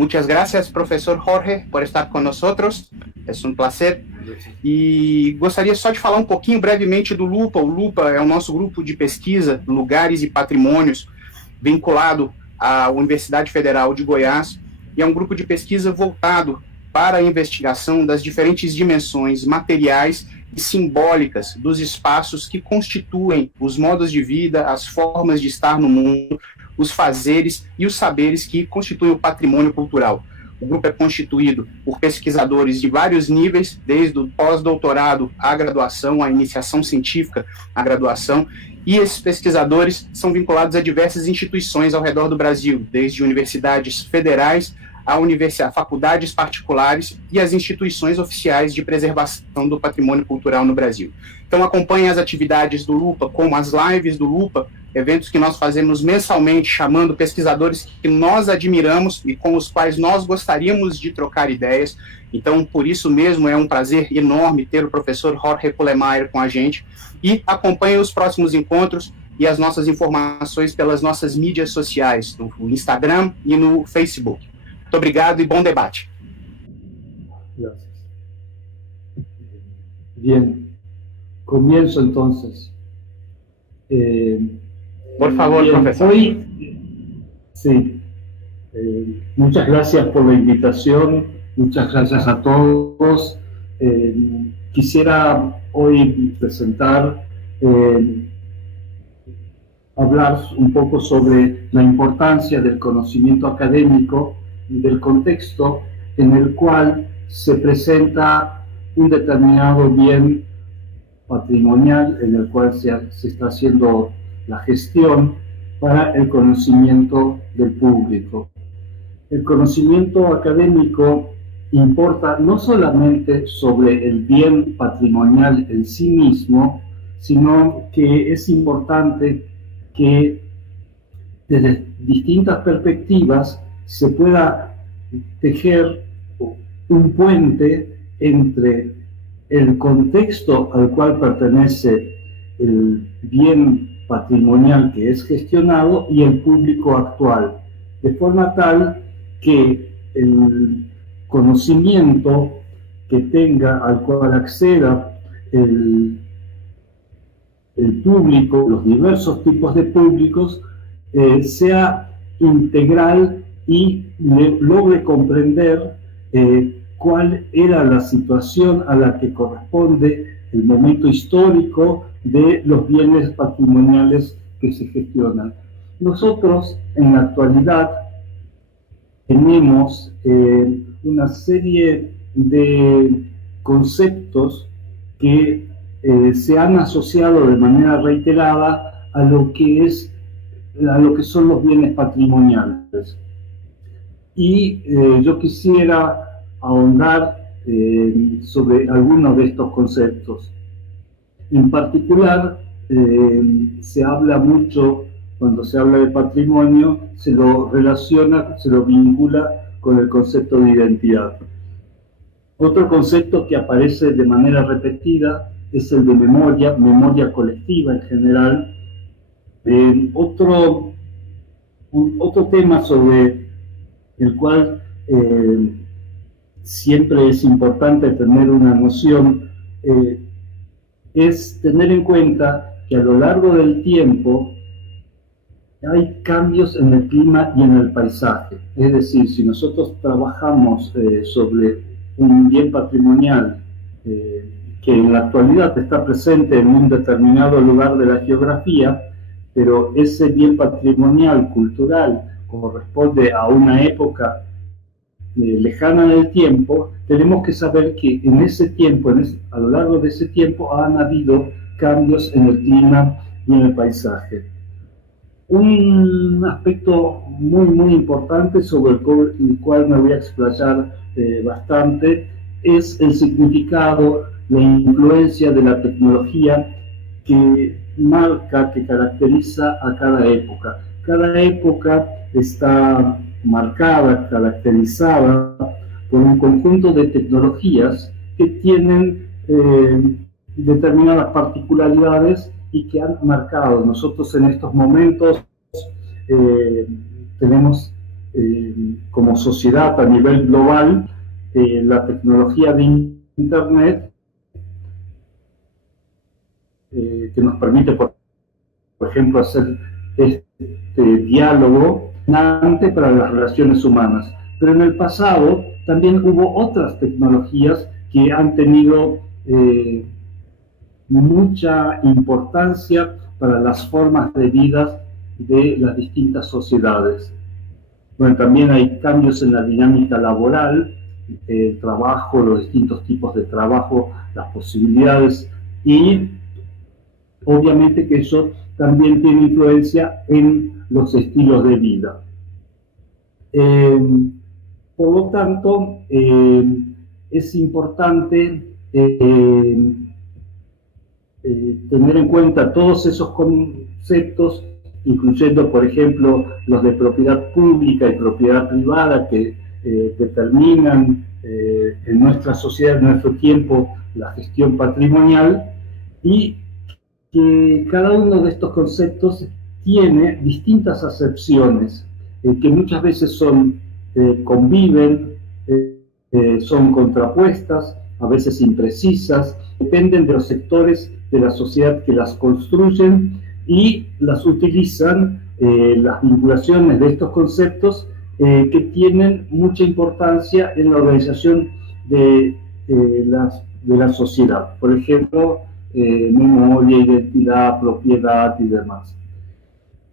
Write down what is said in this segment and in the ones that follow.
Muchas gracias, professor Jorge, por estar com nós. É um prazer. E gostaria só de falar um pouquinho brevemente do LUPA. O LUPA é o nosso grupo de pesquisa, Lugares e Patrimônios, vinculado à Universidade Federal de Goiás, e é um grupo de pesquisa voltado para a investigação das diferentes dimensões materiais e simbólicas dos espaços que constituem os modos de vida, as formas de estar no mundo, os fazeres e os saberes que constituem o patrimônio cultural. O grupo é constituído por pesquisadores de vários níveis, desde o pós-doutorado à graduação, à iniciação científica, à graduação, e esses pesquisadores são vinculados a diversas instituições ao redor do Brasil, desde universidades federais a faculdades particulares e as instituições oficiais de preservação do patrimônio cultural no Brasil. Então, acompanhe as atividades do LUPA, como as lives do LUPA, eventos que nós fazemos mensalmente, chamando pesquisadores que nós admiramos e com os quais nós gostaríamos de trocar ideias. Então, por isso mesmo, é um prazer enorme ter o professor Jorge Pullemeyer com a gente. E acompanhe os próximos encontros e as nossas informações pelas nossas mídias sociais, no Instagram e no Facebook. Muito obrigado y buen debate. Gracias. Bien, comienzo entonces. Por favor, bien, profesor. Sí, muchas gracias por la invitación, muchas gracias a todos. Quisiera hoy presentar, hablar un poco sobre la importancia del conocimiento académico y del contexto en el cual se presenta un determinado bien patrimonial en el cual se está haciendo la gestión para el conocimiento del público. El conocimiento académico importa no solamente sobre el bien patrimonial en sí mismo, sino que es importante que desde distintas perspectivas se pueda tejer un puente entre el contexto al cual pertenece el bien patrimonial que es gestionado y el público actual, de forma tal que el conocimiento que tenga, al cual acceda el público, los diversos tipos de públicos, sea integral y logre comprender cuál era la situación a la que corresponde el momento histórico de los bienes patrimoniales que se gestionan. Nosotros, en la actualidad, tenemos una serie de conceptos que se han asociado de manera reiterada a lo que son los bienes patrimoniales. Y yo quisiera ahondar sobre algunos de estos conceptos. En particular, se habla mucho, cuando se habla de patrimonio, se lo relaciona, se lo vincula con el concepto de identidad. Otro concepto que aparece de manera repetida es el de memoria colectiva en general. Otro tema sobre el cual siempre es importante tener una noción es tener en cuenta que a lo largo del tiempo hay cambios en el clima y en el paisaje. Es decir, si nosotros trabajamos sobre un bien patrimonial que en la actualidad está presente en un determinado lugar de la geografía, pero ese bien patrimonial cultural corresponde a una época lejana en el tiempo, tenemos que saber que en ese tiempo, a lo largo de ese tiempo, han habido cambios en el clima y en el paisaje. Un aspecto muy importante sobre el cual me voy a explayar bastante es el significado, la influencia de la tecnología que marca, que caracteriza a cada época. Cada época está marcada, caracterizada por un conjunto de tecnologías que tienen determinadas particularidades y que han marcado. Nosotros en estos momentos tenemos como sociedad a nivel global, la tecnología de Internet, que nos permite, por ejemplo, hacer este diálogo para las relaciones humanas. Pero en el pasado también hubo otras tecnologías que han tenido mucha importancia para las formas de vida de las distintas sociedades. Bueno, también hay cambios en la dinámica laboral, el trabajo, los distintos tipos de trabajo, las posibilidades, y obviamente que eso también tiene influencia en los estilos de vida. Por lo tanto, es importante tener en cuenta todos esos conceptos, incluyendo, por ejemplo, los de propiedad pública y propiedad privada, que determinan en nuestra sociedad, en nuestro tiempo, la gestión patrimonial, y que cada uno de estos conceptos tiene distintas acepciones que muchas veces conviven, son contrapuestas, a veces imprecisas, dependen de los sectores de la sociedad que las construyen y las utilizan, las vinculaciones de estos conceptos que tienen mucha importancia en la organización de la sociedad. Por ejemplo, memoria, identidad, propiedad y demás.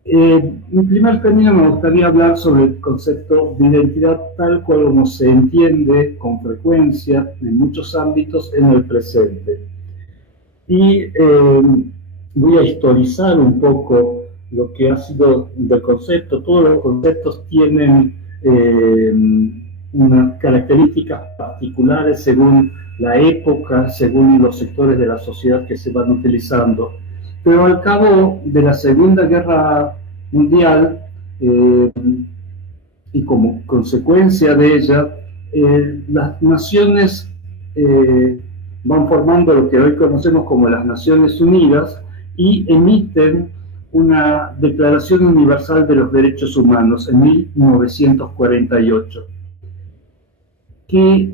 En primer término me gustaría hablar sobre el concepto de identidad tal cual como se entiende con frecuencia en muchos ámbitos en el presente. Y voy a historizar un poco lo que ha sido del concepto. Todos los conceptos tienen unas características particulares según la época, según los sectores de la sociedad que se van utilizando. Pero al cabo de la Segunda Guerra Mundial y como consecuencia de ella, las naciones van formando lo que hoy conocemos como las Naciones Unidas y emiten una Declaración Universal de los Derechos Humanos en 1948, que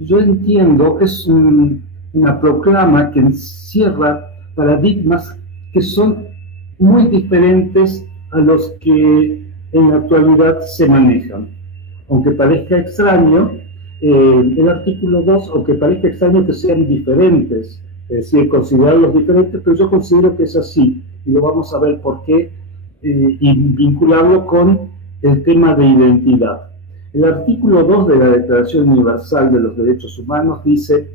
yo entiendo es una proclama que encierra paradigmas que son muy diferentes a los que en la actualidad se manejan. Aunque parezca extraño, el artículo 2, aunque parezca extraño que sean diferentes, es decir, considerarlos diferentes, pero yo considero que es así, y lo vamos a ver por qué, y vincularlo con el tema de identidad. El artículo 2 de la Declaración Universal de los Derechos Humanos dice: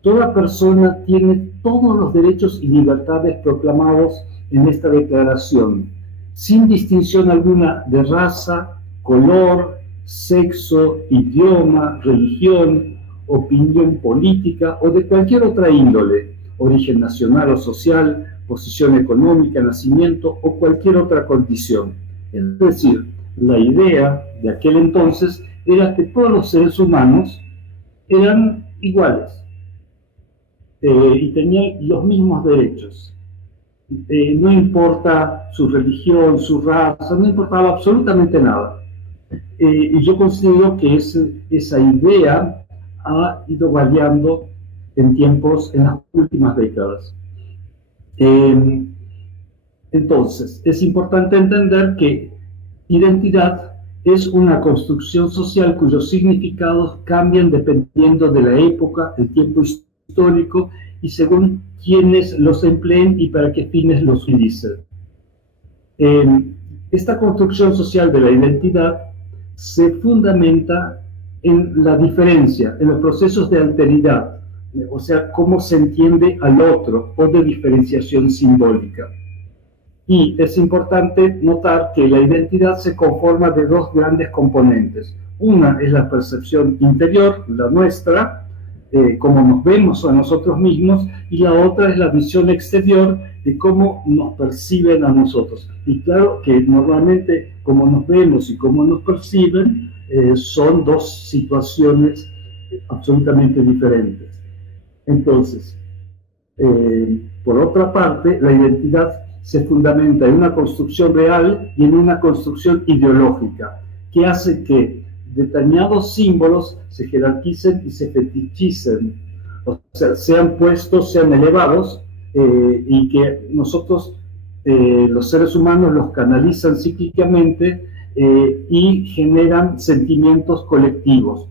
toda persona tiene todos los derechos y libertades proclamados en esta declaración, sin distinción alguna de raza, color, sexo, idioma, religión, opinión política o de cualquier otra índole, origen nacional o social, posición económica, nacimiento o cualquier otra condición. Es decir, la idea de aquel entonces era que todos los seres humanos eran iguales y tenían los mismos derechos. No importa su religión, su raza, no importaba absolutamente nada. Y yo considero que esa idea ha ido variando en las últimas décadas. Entonces, es importante entender que identidad es una construcción social cuyos significados cambian dependiendo de la época, el tiempo histórico y según quienes los empleen y para qué fines los utilicen. Esta construcción social de la identidad se fundamenta en la diferencia, en los procesos de alteridad, o sea, cómo se entiende al otro, o de diferenciación simbólica. Y es importante notar que la identidad se conforma de dos grandes componentes. Una es la percepción interior, la nuestra, cómo nos vemos a nosotros mismos, y la otra es la visión exterior de cómo nos perciben a nosotros. Y claro que normalmente cómo nos vemos y cómo nos perciben son dos situaciones absolutamente diferentes. Entonces, por otra parte, la identidad se fundamenta en una construcción real y en una construcción ideológica. que hace que determinados símbolos se jerarquicen y se fetichicen, o sea, sean puestos, sean elevados, y que nosotros, los seres humanos, los canalizan psíquicamente y generan sentimientos colectivos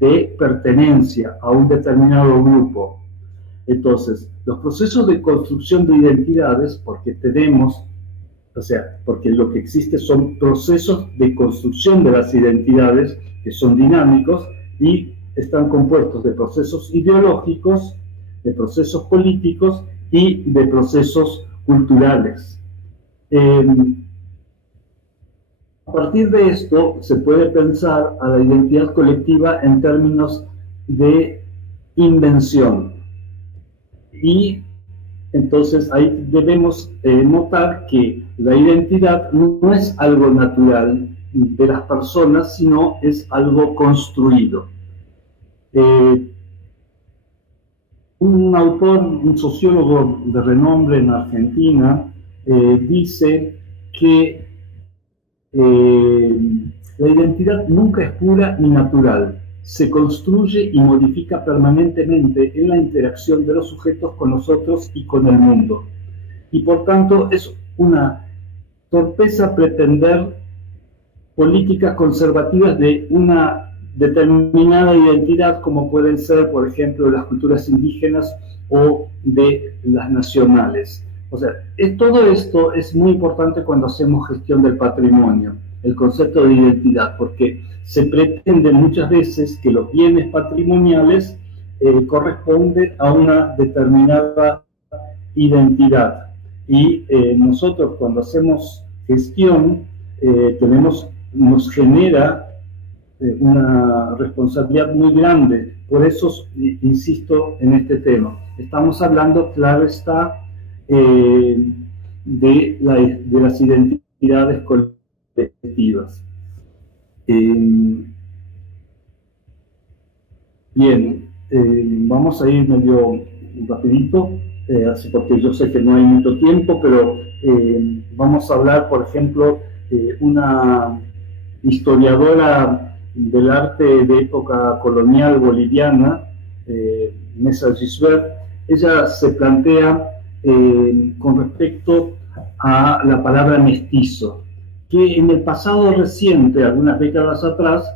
de pertenencia a un determinado grupo. Entonces, los procesos de construcción de identidades, porque tenemos, o sea, porque lo que existe son procesos de construcción de las identidades que son dinámicos y están compuestos de procesos ideológicos, de procesos políticos y de procesos culturales. A partir de esto se puede pensar a la identidad colectiva en términos de invención. Y entonces ahí debemos notar que la identidad no es algo natural de las personas, sino es algo construido. Un autor, un sociólogo de renombre en Argentina, dice que la identidad nunca es pura ni natural, se construye y modifica permanentemente en la interacción de los sujetos con nosotros y con el mundo. Y por tanto es una torpeza pretender políticas conservativas de una determinada identidad, como pueden ser, por ejemplo, las culturas indígenas o de las nacionales. O sea, todo esto es muy importante cuando hacemos gestión del patrimonio, el concepto de identidad, porque se pretende muchas veces que los bienes patrimoniales corresponden a una determinada identidad. Y nosotros cuando hacemos gestión nos genera una responsabilidad muy grande. Por eso insisto en este tema. Estamos hablando, claro está, de las identidades colectivas. Bien, vamos a ir medio rapidito, así porque yo sé que no hay mucho tiempo, pero vamos a hablar, por ejemplo, una historiadora del arte de época colonial boliviana, Mesa Gisbert. Ella se plantea con respecto a la palabra mestizo, que en el pasado reciente, algunas décadas atrás,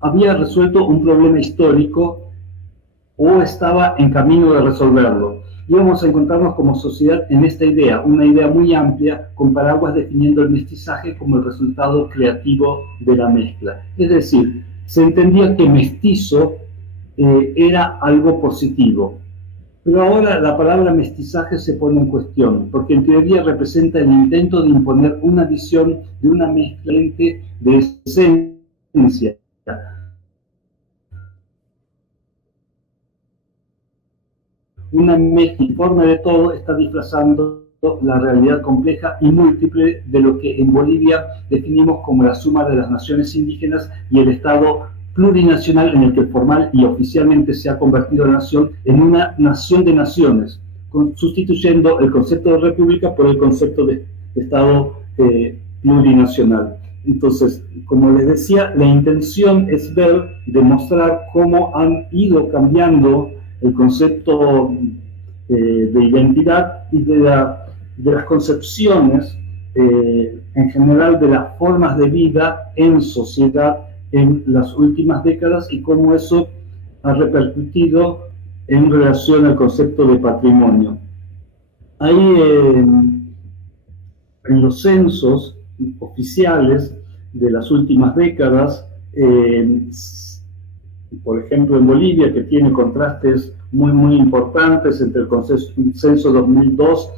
había resuelto un problema histórico o estaba en camino de resolverlo. Íbamos a encontrarnos como sociedad en esta idea, una idea muy amplia, con paraguas definiendo el mestizaje como el resultado creativo de la mezcla. Es decir, se entendía que mestizo era algo positivo. Pero ahora la palabra mestizaje se pone en cuestión, porque en teoría representa el intento de imponer una visión de una mezcla de esencia. Una mezcla informe de todo está disfrazando la realidad compleja y múltiple de lo que en Bolivia definimos como la suma de las naciones indígenas y el Estado plurinacional, en el que formal y oficialmente se ha convertido la nación en una nación de naciones, sustituyendo el concepto de república por el concepto de Estado plurinacional. Entonces, como les decía, la intención es demostrar cómo han ido cambiando el concepto de identidad y de las concepciones en general de las formas de vida en sociedad en las últimas décadas y cómo eso ha repercutido en relación al concepto de patrimonio. Hay en los censos oficiales de las últimas décadas, por ejemplo en Bolivia, que tiene contrastes muy importantes entre el censo 2002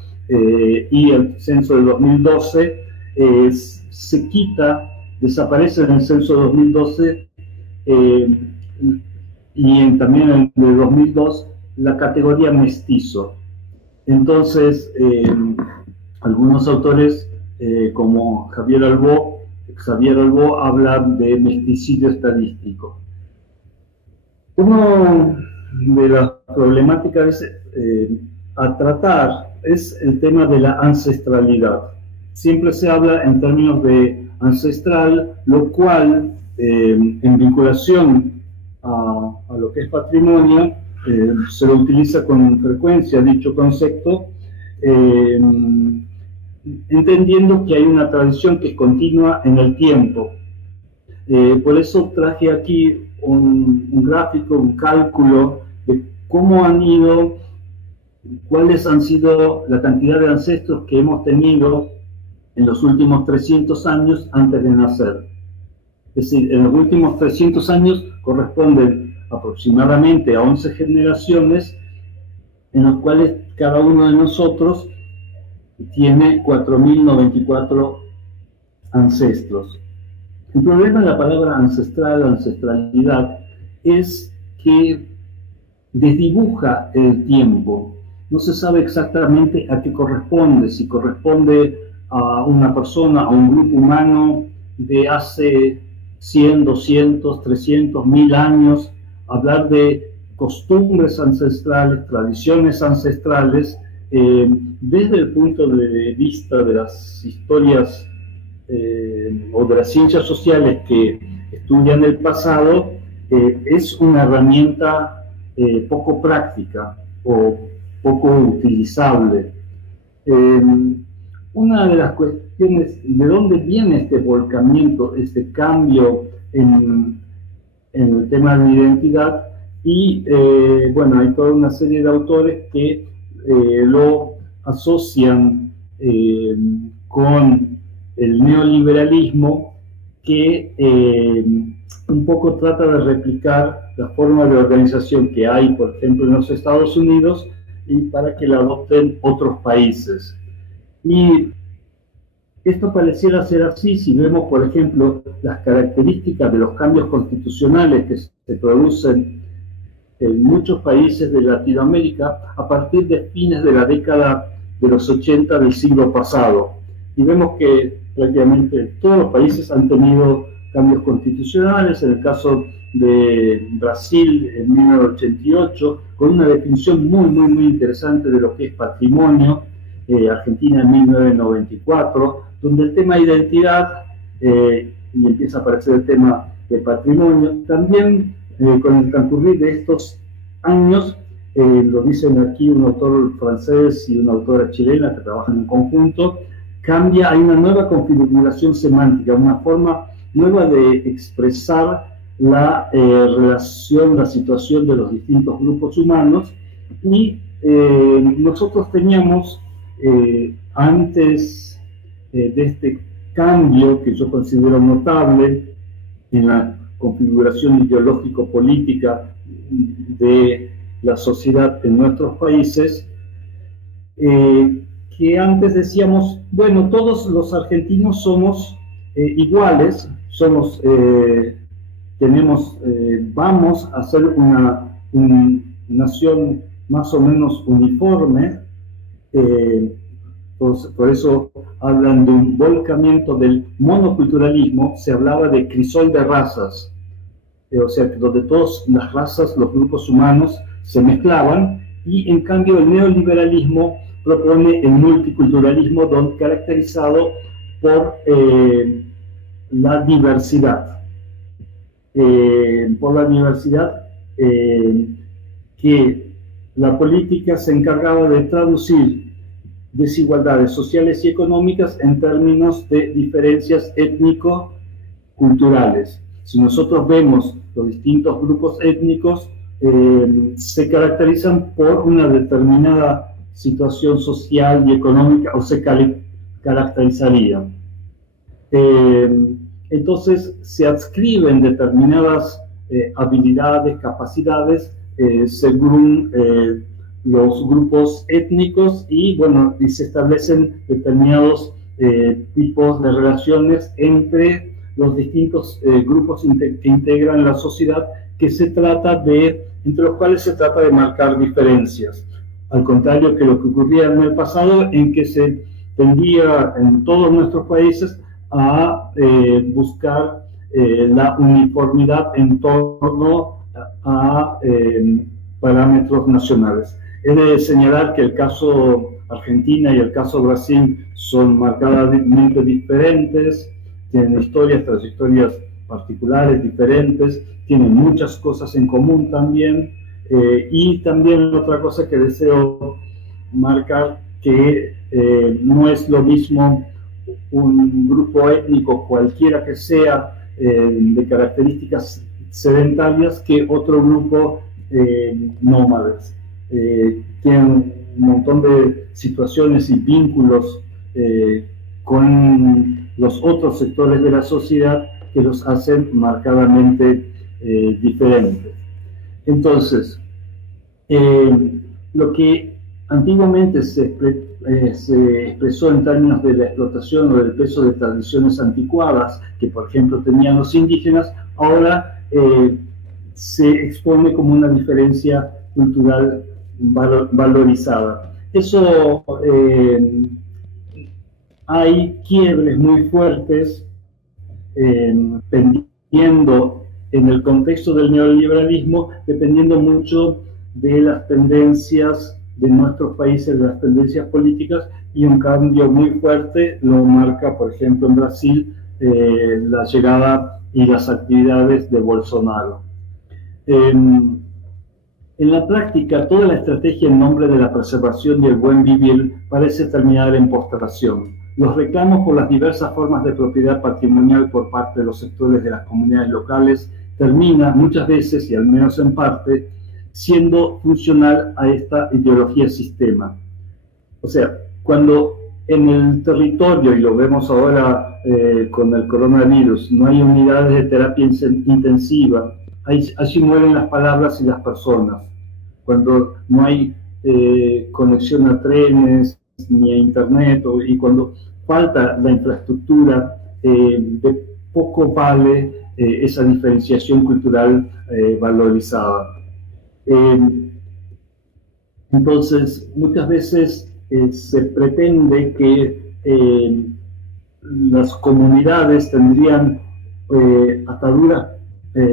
y el censo de 2012, desaparece en el censo 2012 y también en el de 2002 la categoría mestizo. Entonces, algunos autores como Xavier Albó hablan de mesticidio estadístico. Una de las problemáticas a tratar es el tema de la ancestralidad. siempre se habla en términos de ancestral, lo cual, en vinculación a lo que es patrimonio, se lo utiliza con frecuencia dicho concepto, entendiendo que hay una tradición que es continua en el tiempo. Por eso traje aquí un gráfico, un cálculo de cómo han ido, cuáles han sido la cantidad de ancestros que hemos tenido en los últimos 300 años antes de nacer. Es decir, en los últimos 300 años corresponden aproximadamente a 11 generaciones, en los cuales cada uno de nosotros tiene 4.094 ancestros. El problema de la palabra ancestral, ancestralidad, es que desdibuja el tiempo. No se sabe exactamente a qué corresponde, si corresponde a una persona, a un grupo humano de hace 100, 200, 300, 1000 años. Hablar de costumbres ancestrales, tradiciones ancestrales, desde el punto de vista de las historias o de las ciencias sociales que estudian el pasado, es una herramienta poco práctica o poco utilizable. Una de las cuestiones, ¿de dónde viene este volcamiento, este cambio en el tema de la identidad? Y bueno, hay toda una serie de autores que lo asocian con el neoliberalismo, que un poco trata de replicar la forma de organización que hay, por ejemplo, en los Estados Unidos, y para que la adopten otros países. Y esto pareciera ser así si vemos, por ejemplo, las características de los cambios constitucionales que se producen en muchos países de Latinoamérica a partir de fines de la década de los 80 del siglo pasado. Y vemos que prácticamente todos los países han tenido cambios constitucionales. En el caso de Brasil en 1988, con una definición muy interesante de lo que es patrimonio. Argentina en 1994, donde el tema de identidad y empieza a aparecer el tema de patrimonio. También con el transcurrir de estos años, lo dicen aquí un autor francés y una autora chilena que trabajan en conjunto, hay una nueva configuración semántica, una forma nueva de expresar la relación, la situación de los distintos grupos humanos. Y nosotros teníamos, antes de este cambio que yo considero notable en la configuración ideológico-política de la sociedad en nuestros países, que antes decíamos, bueno, todos los argentinos somos iguales, vamos a ser una nación más o menos uniforme. Por eso hablan de un volcamiento del monoculturalismo. Se hablaba de crisol de razas, o sea, donde todas las razas, los grupos humanos se mezclaban, y en cambio el neoliberalismo propone el multiculturalismo, caracterizado por la diversidad. Que la política se encargaba de traducir desigualdades sociales y económicas en términos de diferencias étnico-culturales. Si nosotros vemos los distintos grupos étnicos, se caracterizan por una determinada situación social y económica, o se caracterizarían. Entonces se adscriben determinadas habilidades, capacidades, según los grupos étnicos, y bueno, y se establecen determinados tipos de relaciones entre los distintos grupos que integran la sociedad, entre los cuales se trata de marcar diferencias. Al contrario que lo que ocurría en el pasado, en que se tendía en todos nuestros países a buscar la uniformidad en torno a parámetros nacionales. He de señalar que el caso Argentina y el caso Brasil son marcadamente diferentes, tienen historias, trayectorias particulares diferentes, tienen muchas cosas en común también, y también otra cosa que deseo marcar, que no es lo mismo un grupo étnico cualquiera que sea, de características sedentarias, que otro grupo nómades. Tienen un montón de situaciones y vínculos con los otros sectores de la sociedad que los hacen marcadamente diferentes. Entonces, lo que antiguamente se expresó en términos de la explotación o del peso de tradiciones anticuadas que, por ejemplo, tenían los indígenas, ahora se expone como una diferencia cultural valorizada. Eso, hay quiebres muy fuertes dependiendo, en el contexto del neoliberalismo, dependiendo mucho de las tendencias de nuestros países, de las tendencias políticas, y un cambio muy fuerte lo marca, por ejemplo, en Brasil, la llegada y las actividades de Bolsonaro. En la práctica, toda la estrategia en nombre de la preservación y el buen vivir parece terminar en postergación. Los reclamos por las diversas formas de propiedad patrimonial por parte de los sectores de las comunidades locales termina muchas veces, y al menos en parte, siendo funcional a esta ideología sistema. O sea, cuando en el territorio, y lo vemos ahora con el coronavirus, no hay unidades de terapia intensiva, allí mueren las palabras y las personas. Cuando no hay conexión a trenes ni a internet, y cuando falta la infraestructura, de poco vale esa diferenciación cultural valorizada. Entonces, muchas veces se pretende que las comunidades tendrían ataduras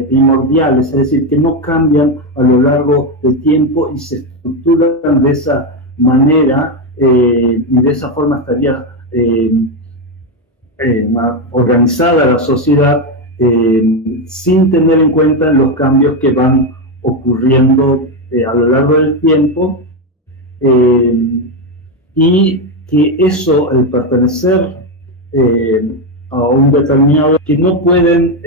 primordiales, es decir, que no cambian a lo largo del tiempo y se estructuran de esa manera, y de esa forma estaría organizada la sociedad, sin tener en cuenta los cambios que van ocurriendo a lo largo del tiempo, y que eso, el pertenecer a un determinado, que no pueden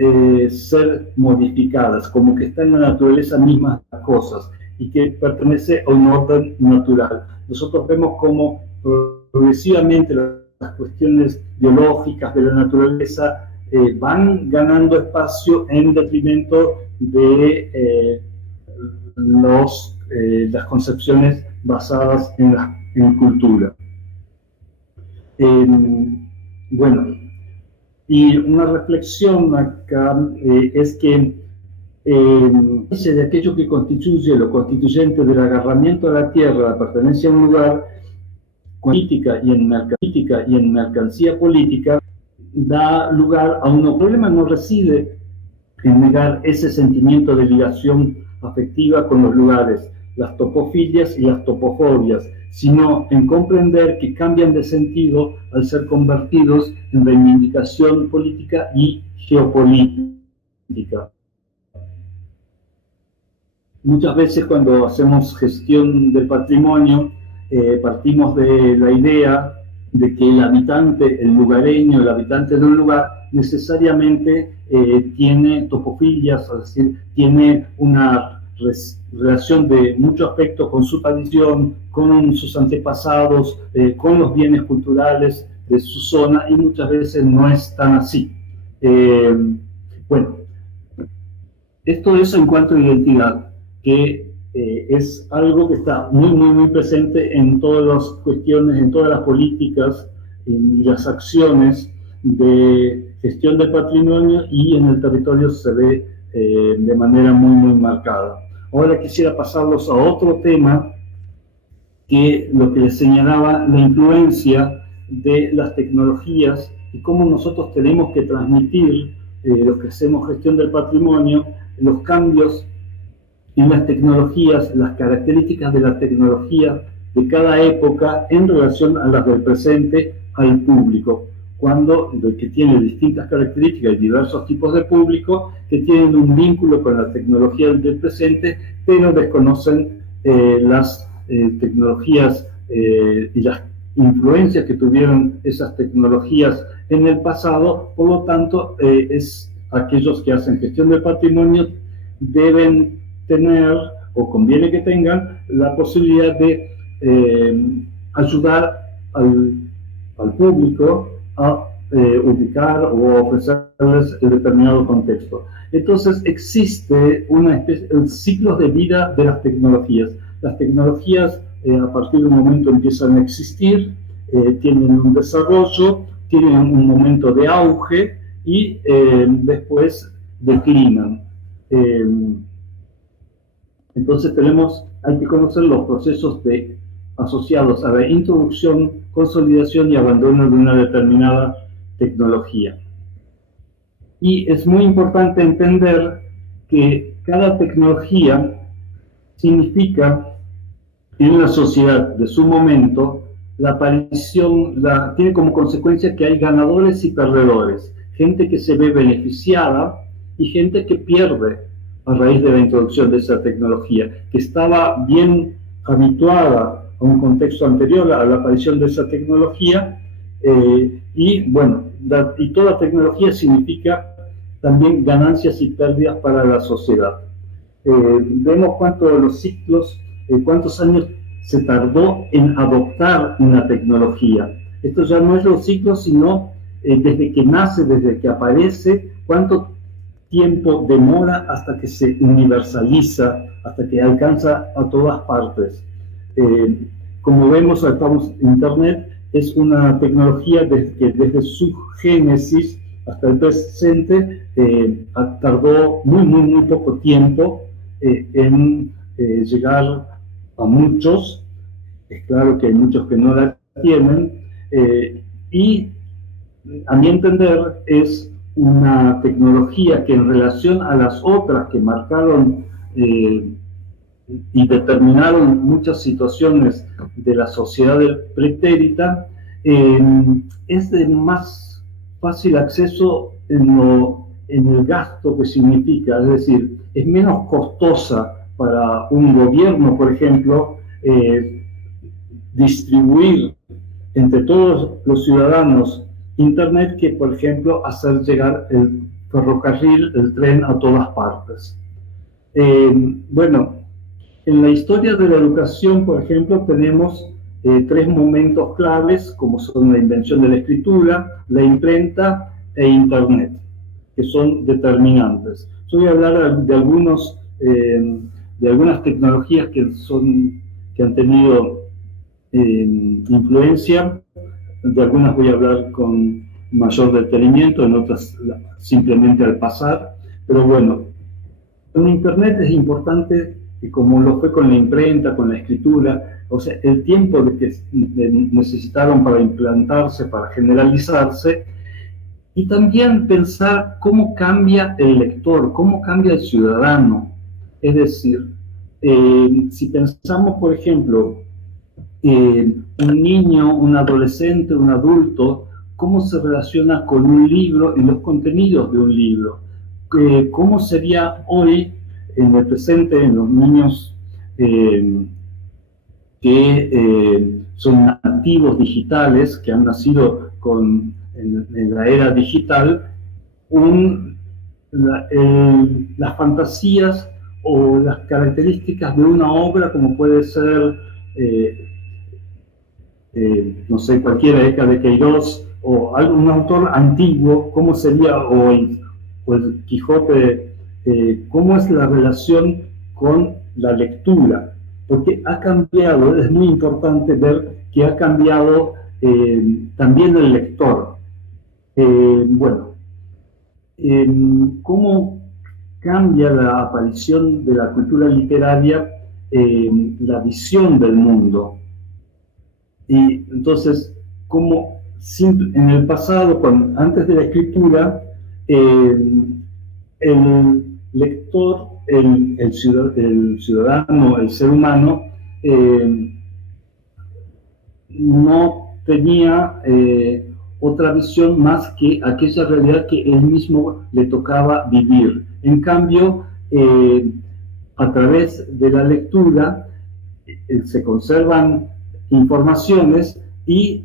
ser modificadas, como que está en la naturaleza misma las cosas, y que pertenece a un orden natural. Nosotros vemos cómo progresivamente las cuestiones biológicas de la naturaleza van ganando espacio en detrimento de las concepciones basadas en cultura. Bueno, y una reflexión acá es que de aquello que constituye lo constituyente del agarramiento a la tierra, la pertenencia a un lugar, política y en mercancía política, da lugar a un problema. No reside en negar ese sentimiento de ligación afectiva con los lugares, las topofilias y las topofobias, sino en comprender que cambian de sentido al ser convertidos en reivindicación política y geopolítica. Muchas veces cuando hacemos gestión del patrimonio, partimos de la idea de que el habitante, el lugareño, el habitante de un lugar, necesariamente tiene topofilias, es decir, tiene una relación de mucho afecto con su tradición, con sus antepasados, con los bienes culturales de su zona, y muchas veces no es tan así. Bueno, esto es en cuanto a identidad, que es algo que está muy presente en todas las cuestiones, en todas las políticas y las acciones de gestión del patrimonio, y en el territorio se ve de manera muy marcada. Ahora quisiera pasarlos a otro tema, que lo que les señalaba, la influencia de las tecnologías y cómo nosotros tenemos que transmitir, los que hacemos gestión del patrimonio, los cambios en las tecnologías, las características de la tecnología de cada época en relación a las del presente al público, que tiene distintas características y diversos tipos de público que tienen un vínculo con la tecnología del presente, pero desconocen las tecnologías y las influencias que tuvieron esas tecnologías en el pasado. Por lo tanto, aquellos que hacen gestión del patrimonio deben tener, o conviene que tengan, la posibilidad de ayudar al público a ubicar o ofrecerles el determinado contexto. Entonces existe una especie de ciclos de vida de las tecnologías. Las tecnologías a partir de un momento empiezan a existir, tienen un desarrollo, tienen un momento de auge y después declinan. Entonces hay que conocer los procesos asociados a la introducción, consolidación y abandono de una determinada tecnología. Y es muy importante entender que cada tecnología significa en la sociedad de su momento la aparición, tiene como consecuencia que hay ganadores y perdedores, gente que se ve beneficiada y gente que pierde a raíz de la introducción de esa tecnología, que estaba bien habituada a un contexto anterior a la aparición de esa tecnología, y toda tecnología significa también ganancias y pérdidas para la sociedad. Vemos cuántos años se tardó en adoptar una tecnología. Esto ya no es los ciclos, sino desde que nace, desde que aparece, cuánto tiempo demora hasta que se universaliza, hasta que alcanza a todas partes. Como vemos, Internet es una tecnología que desde su génesis hasta el presente tardó muy poco tiempo en llegar a muchos. Es claro que hay muchos que no la tienen, y a mi entender es una tecnología que en relación a las otras que marcaron y determinaron muchas situaciones de la sociedad pretérita, es de más fácil acceso en el gasto que significa, es decir, es menos costosa para un gobierno, por ejemplo, distribuir entre todos los ciudadanos Internet que, por ejemplo, hacer llegar el ferrocarril, el tren a todas partes. En la historia de la educación, por ejemplo, tenemos tres momentos claves, como son la invención de la escritura, la imprenta e Internet, que son determinantes. Yo voy a hablar de algunas tecnologías que han tenido influencia. De algunas voy a hablar con mayor detenimiento, en otras simplemente al pasar. Pero bueno, en Internet es importante, y como lo fue con la imprenta, con la escritura, o sea, el tiempo que necesitaron para implantarse, para generalizarse, y también pensar cómo cambia el lector, cómo cambia el ciudadano. Es decir, si pensamos, por ejemplo, un niño, un adolescente, un adulto, cómo se relaciona con un libro y los contenidos de un libro. ¿Cómo sería hoy, en el presente, en los niños que son nativos digitales, que han nacido en la era digital, las fantasías o las características de una obra, como puede ser no sé, cualquiera de Queiroz o algún autor antiguo, cómo sería, o el Quijote, cómo es la relación con la lectura, porque ha cambiado. Es muy importante ver que ha cambiado también el lector. ¿Cómo cambia la aparición de la cultura literaria la visión del mundo? Y entonces, como en el pasado, antes de la escritura, el lector, el ciudadano, el ser humano, no tenía otra visión más que aquella realidad que él mismo le tocaba vivir. En cambio, a través de la lectura se conservan informaciones y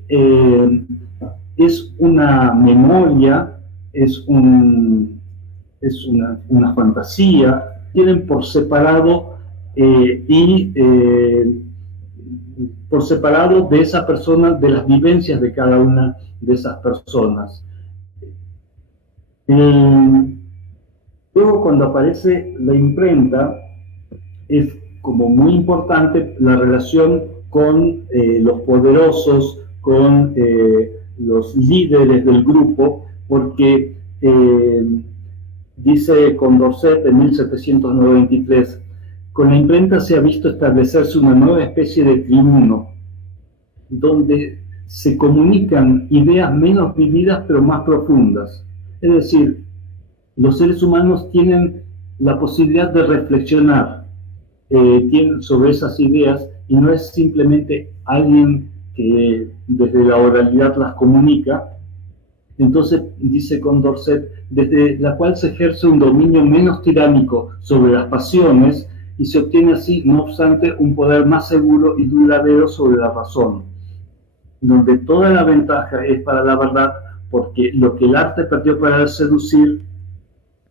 es una memoria, es una fantasía, tienen por separado por separado de esa persona, de las vivencias de cada una de esas personas. Luego, cuando aparece la imprenta, es como muy importante la relación con los poderosos, con los líderes del grupo, porque dice Condorcet en 1793, con la imprenta se ha visto establecerse una nueva especie de tribuno, donde se comunican ideas menos vividas pero más profundas. Es decir, los seres humanos tienen la posibilidad de reflexionar sobre esas ideas y no es simplemente alguien que desde la oralidad las comunica. Entonces, dice Condorcet, desde la cual se ejerce un dominio menos tiránico sobre las pasiones y se obtiene así, no obstante, un poder más seguro y duradero sobre la razón, donde toda la ventaja es para la verdad, porque lo que el arte perdió para seducir,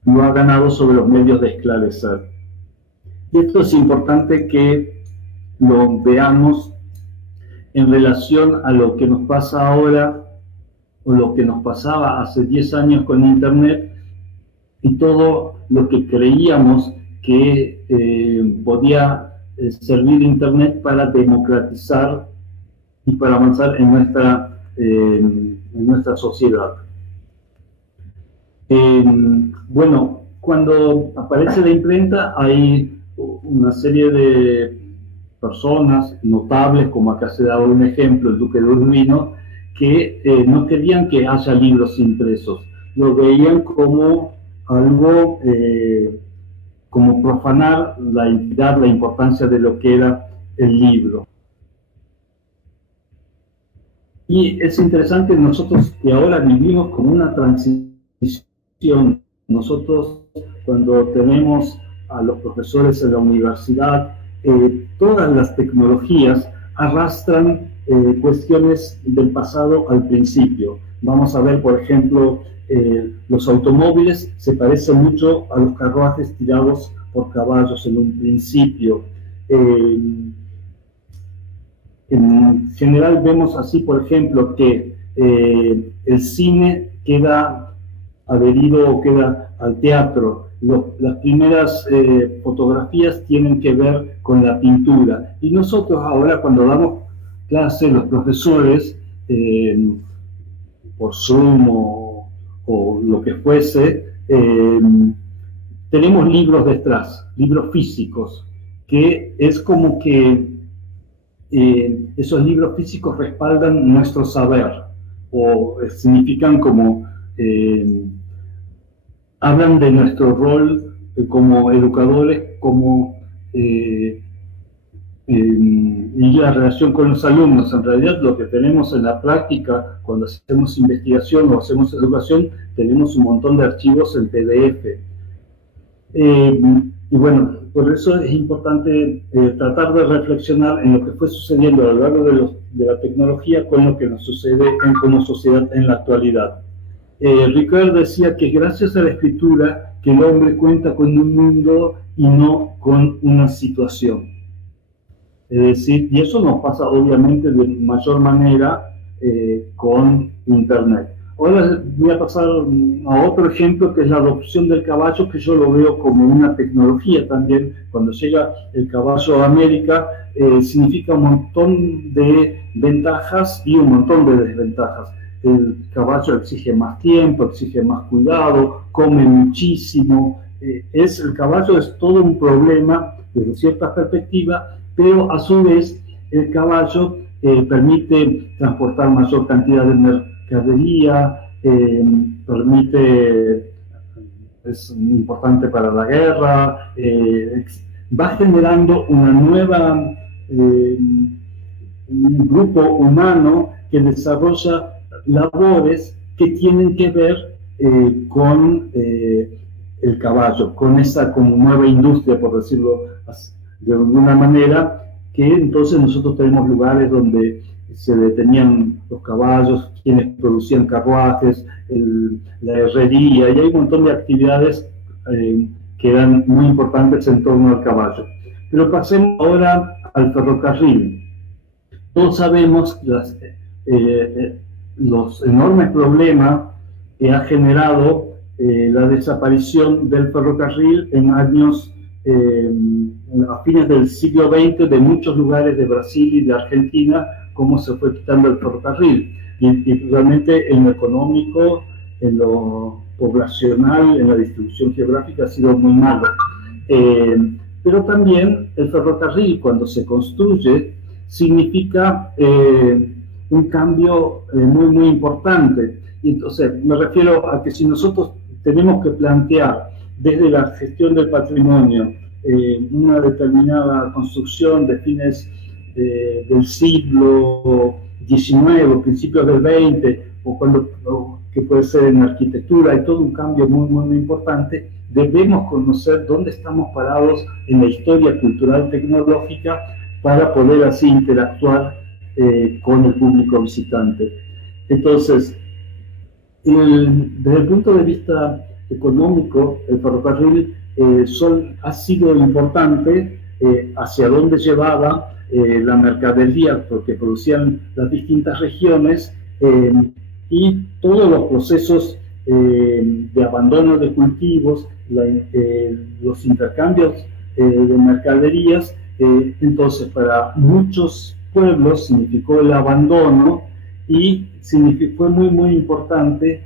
lo ha ganado sobre los medios de esclarecer. Y esto es importante que lo veamos en relación a lo que nos pasa ahora, o lo que nos pasaba hace 10 años con Internet, y todo lo que creíamos que podía servir Internet para democratizar y para avanzar en nuestra sociedad. Bueno, cuando aparece la imprenta hay una serie de personas notables, como acá se da un ejemplo, el duque de Urbino, que no querían que haya libros impresos, lo veían como algo, como profanar la entidad, la importancia de lo que era el libro. Y es interesante nosotros que ahora vivimos como una transición. Nosotros, cuando tenemos a los profesores en la universidad, todas las tecnologías arrastran cuestiones del pasado al principio. Vamos a ver, por ejemplo, los automóviles se parecen mucho a los carruajes tirados por caballos en un principio. En general vemos así, por ejemplo, que el cine queda adherido o queda al teatro. Las primeras fotografías tienen que ver con la pintura. Y nosotros ahora, cuando damos clase, los profesores, por Zoom o lo que fuese, tenemos libros detrás, libros físicos, que es como que esos libros físicos respaldan nuestro saber, o significan como, hablan de nuestro rol como educadores, como y la relación con los alumnos. En realidad, lo que tenemos en la práctica, cuando hacemos investigación o hacemos educación, tenemos un montón de archivos en PDF. Y bueno, por eso es importante tratar de reflexionar en lo que fue sucediendo a lo largo de la tecnología con lo que nos sucede como sociedad en la actualidad. Ricoeur decía que gracias a la escritura que el hombre cuenta con un mundo y no con una situación. Es decir, y eso nos pasa obviamente de mayor manera con Internet. Ahora voy a pasar a otro ejemplo, que es la adopción del caballo, que yo lo veo como una tecnología también. Cuando llega el caballo a América, significa un montón de ventajas y un montón de desventajas. El caballo exige más tiempo, exige más cuidado, come muchísimo. El caballo es todo un problema desde cierta perspectiva, pero a su vez el caballo permite transportar mayor cantidad de mercadería, es importante para la guerra, va generando una nueva un grupo humano que desarrolla labores que tienen que ver con el caballo, con esa como nueva industria, por decirlo de alguna manera, que entonces nosotros tenemos lugares donde se detenían los caballos, quienes producían carruajes, la herrería, y hay un montón de actividades que eran muy importantes en torno al caballo. Pero pasemos ahora al ferrocarril. Todos sabemos los enormes problemas que ha generado la desaparición del ferrocarril en años, a fines del siglo XX, de muchos lugares de Brasil y de Argentina, cómo se fue quitando el ferrocarril. Y realmente en lo económico, en lo poblacional, en la distribución geográfica ha sido muy malo. Pero también el ferrocarril, cuando se construye, significa un cambio muy importante. Y entonces me refiero a que si nosotros tenemos que plantear desde la gestión del patrimonio una determinada construcción de fines del siglo XIX, principios del XX, que puede ser en arquitectura, hay todo un cambio muy importante. Debemos conocer dónde estamos parados en la historia cultural tecnológica para poder así interactuar con el público visitante. Entonces, desde el punto de vista económico, el ferrocarril ha sido importante hacia dónde llevaba la mercadería, porque producían las distintas regiones, y todos los procesos de abandono de cultivos, los intercambios de mercaderías. Entonces, para muchos pueblos significó el abandono y fue muy importante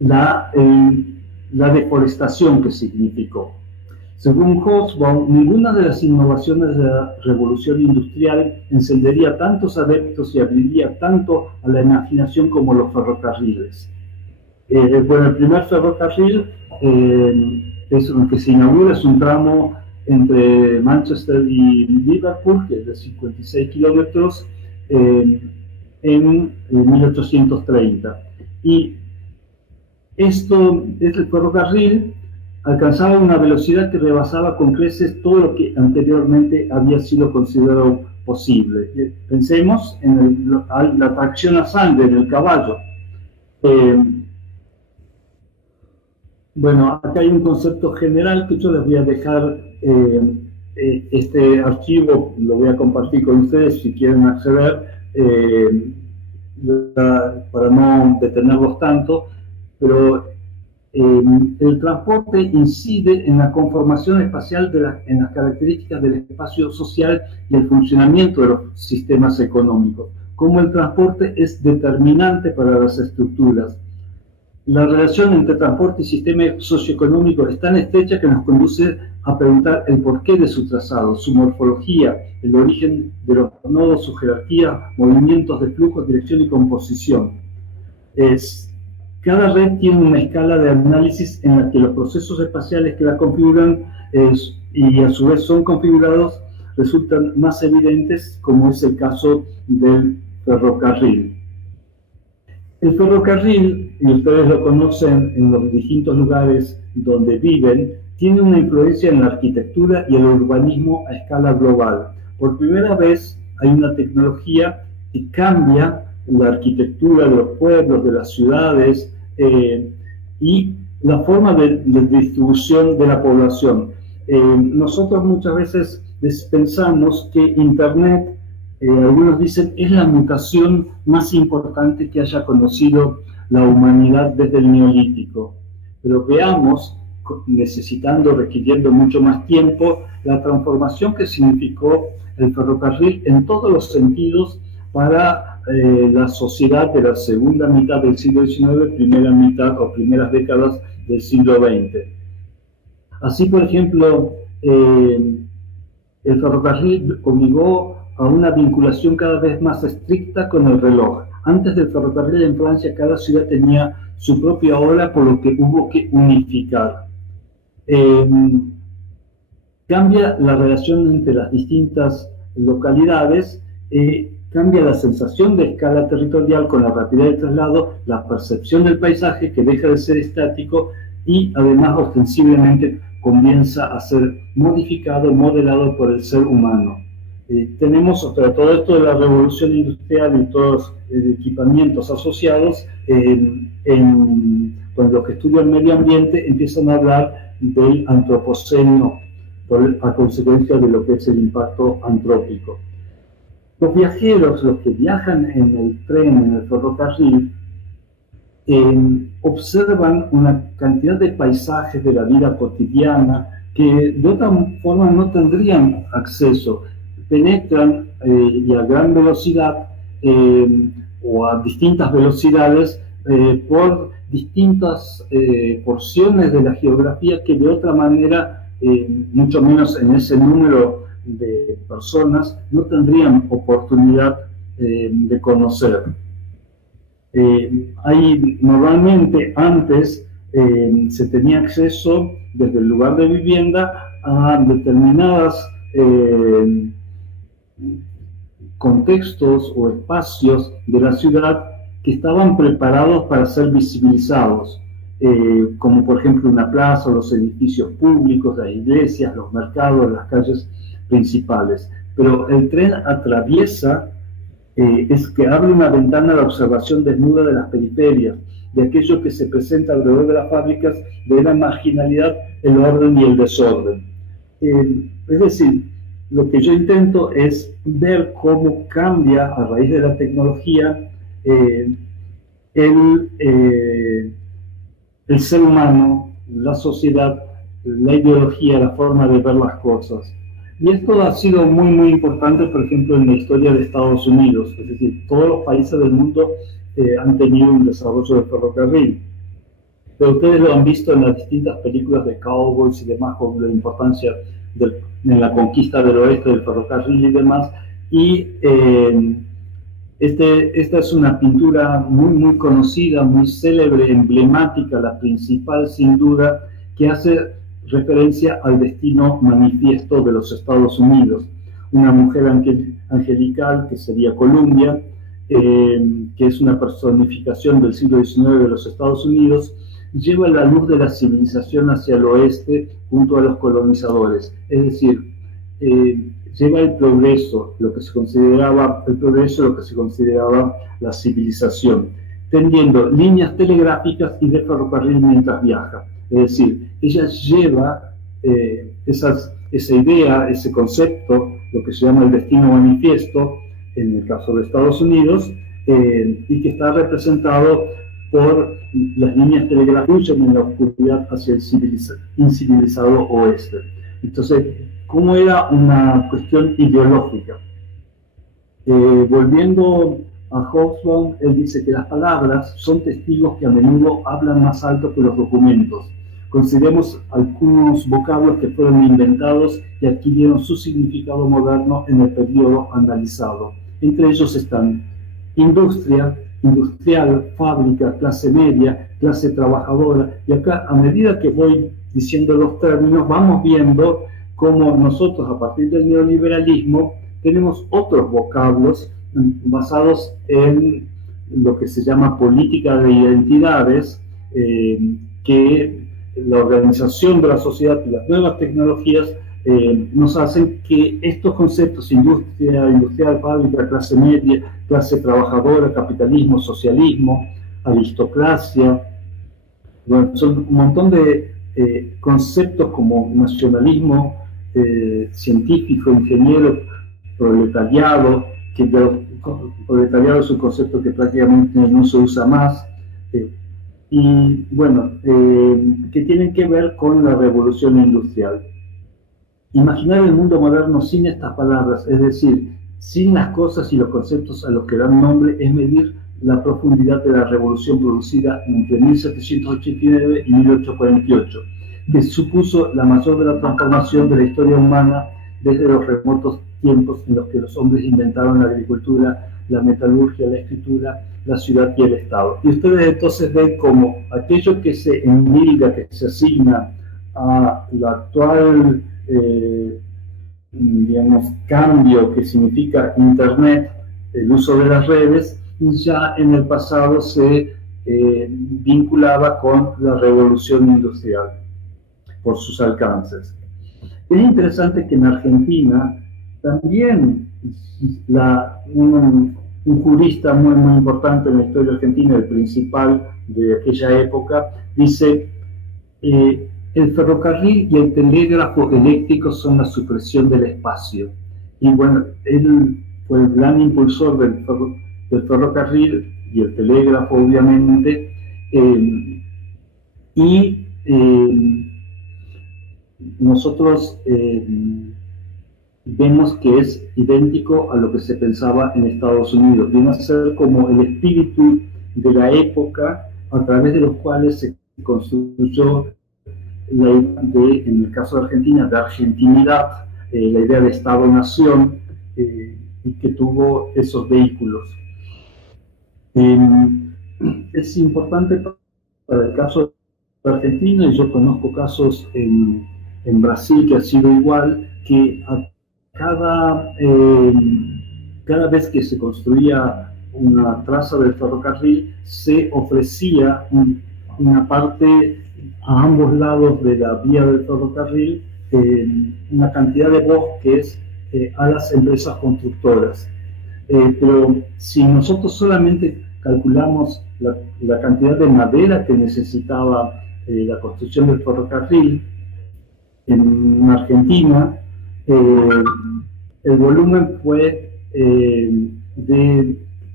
la deforestación que significó. Según Hobsbawm, ninguna de las innovaciones de la revolución industrial encendería tantos adeptos y abriría tanto a la imaginación como los ferrocarriles. Bueno, el primer ferrocarril que se inaugura es un tramo entre Manchester y Liverpool, que es de 56 kilómetros, en 1830. Y este ferrocarril alcanzaba una velocidad que rebasaba con creces todo lo que anteriormente había sido considerado posible. Pensemos en la tracción a sangre en el caballo. Bueno, acá hay un concepto general que yo les voy a dejar. Este archivo lo voy a compartir con ustedes si quieren acceder, para no detenerlos tanto, pero el transporte incide en la conformación espacial en las características del espacio social y el funcionamiento de los sistemas económicos. Cómo el transporte es determinante para las estructuras. La relación entre transporte y sistema socioeconómico es tan estrecha que nos conduce a preguntar el porqué de su trazado, su morfología, el origen de los nodos, su jerarquía, movimientos de flujo, dirección y composición. Cada red tiene una escala de análisis en la que los procesos espaciales que la configuran y a su vez son configurados resultan más evidentes, como es el caso del ferrocarril. El ferrocarril, y ustedes lo conocen en los distintos lugares donde viven, tiene una influencia en la arquitectura y el urbanismo a escala global. Por primera vez hay una tecnología que cambia la arquitectura de los pueblos, de las ciudades, y la forma de distribución de la población. Nosotros muchas veces pensamos que Internet, algunos dicen, es la mutación más importante que haya conocido la humanidad desde el Neolítico. Pero veamos, requiriendo mucho más tiempo, la transformación que significó el ferrocarril en todos los sentidos para la sociedad de la segunda mitad del siglo XIX, primera mitad o primeras décadas del siglo XX. Así, por ejemplo, el ferrocarril obligó a una vinculación cada vez más estricta con el reloj. Antes del ferrocarril en Francia, cada ciudad tenía su propia hora, por lo que hubo que unificar. Cambia la relación entre las distintas localidades, cambia la sensación de escala territorial con la rapidez del traslado, la percepción del paisaje que deja de ser estático y además ostensiblemente comienza a ser modificado, modelado por el ser humano. Tenemos, sobre todo esto de la revolución industrial y todos los equipamientos asociados, cuando los que estudian medio ambiente empiezan a hablar del antropoceno a consecuencia de lo que es el impacto antrópico. Los viajeros, los que viajan en el tren, en el ferrocarril, observan una cantidad de paisajes de la vida cotidiana que de otra forma no tendrían acceso. Penetran y a gran velocidad o a distintas velocidades por distintas porciones de la geografía que de otra manera, mucho menos en ese número de personas, no tendrían oportunidad de conocer. Normalmente antes se tenía acceso desde el lugar de vivienda a determinadas contextos o espacios de la ciudad que estaban preparados para ser visibilizados, como por ejemplo una plaza, los edificios públicos, las iglesias, los mercados, las calles principales. Pero el tren atraviesa, es que abre una ventana a la observación desnuda de las periferias, de aquello que se presenta alrededor de las fábricas, de la marginalidad, el orden y el desorden. Es decir, lo que yo intento es ver cómo cambia a raíz de la tecnología el ser humano, la sociedad, la ideología, la forma de ver las cosas. Y esto ha sido muy, muy importante, por ejemplo, en la historia de Estados Unidos. Es decir, todos los países del mundo han tenido un desarrollo del ferrocarril. Pero ustedes lo han visto en las distintas películas de cowboys y demás, con la importancia en la conquista del oeste del ferrocarril y demás. Y esta es una pintura muy, muy conocida, muy célebre, emblemática, la principal sin duda, que hace referencia al destino manifiesto de los Estados Unidos. Una mujer angelical, que sería Columbia, que es una personificación del siglo XIX de los Estados Unidos, lleva la luz de la civilización hacia el oeste junto a los colonizadores. Es decir, lleva el progreso, lo que se consideraba el progreso, lo que se consideraba la civilización, tendiendo líneas telegráficas y de ferrocarril mientras viaja. Es decir, ella lleva esa idea, ese concepto, lo que se llama el destino manifiesto, en el caso de Estados Unidos, y que está representado por las líneas telegráficas en la oscuridad hacia el incivilizado oeste. Entonces, ¿cómo era una cuestión ideológica? Volviendo a Hobsbawm, él dice que las palabras son testigos que a menudo hablan más alto que los documentos. Consideremos algunos vocablos que fueron inventados y adquirieron su significado moderno en el periodo analizado. Entre ellos están industria, industrial, fábrica, clase media, clase trabajadora. Y acá, a medida que voy diciendo los términos, vamos viendo cómo nosotros, a partir del neoliberalismo, tenemos otros vocablos basados en lo que se llama política de identidades, que la organización de la sociedad y las nuevas tecnologías nos hacen que estos conceptos, industria, industrial, fábrica, clase media, clase trabajadora, capitalismo, socialismo, aristocracia, bueno, son un montón de conceptos como nacionalismo científico, ingeniero, proletariado, que proletariado es un concepto que prácticamente no se usa más, y bueno, que tienen que ver con la revolución industrial. Imaginar el mundo moderno sin estas palabras, es decir, sin las cosas y los conceptos a los que dan nombre, es medir la profundidad de la revolución producida entre 1789 y 1848, que supuso la mayor de la transformación de la historia humana desde los remotos tiempos en los que los hombres inventaron la agricultura, la metalurgia, la escritura, la ciudad y el Estado. Y ustedes entonces ven como aquello que se endilga, que se asigna a la actual digamos, cambio que significa Internet, el uso de las redes, ya en el pasado se vinculaba con la revolución industrial por sus alcances. Es interesante que en Argentina también un jurista muy importante en la historia argentina, el principal de aquella época, dice el ferrocarril y el telégrafo eléctrico son la supresión del espacio. Y bueno, él fue el gran impulsor del ferrocarril y el telégrafo, obviamente, nosotros vemos que es idéntico a lo que se pensaba en Estados Unidos. Viene a ser como el espíritu de la época a través de los cuales se construyó la idea de, en el caso de Argentina, de argentinidad, la idea de Estado-nación, y que tuvo esos vehículos. Es importante para el caso de Argentina, y yo conozco casos en Brasil que ha sido igual, que cada vez que se construía una traza del ferrocarril, se ofrecía una parte a ambos lados de la vía del ferrocarril, una cantidad de bosques a las empresas constructoras. Pero si nosotros solamente calculamos la cantidad de madera que necesitaba la construcción del ferrocarril en Argentina, el volumen fue el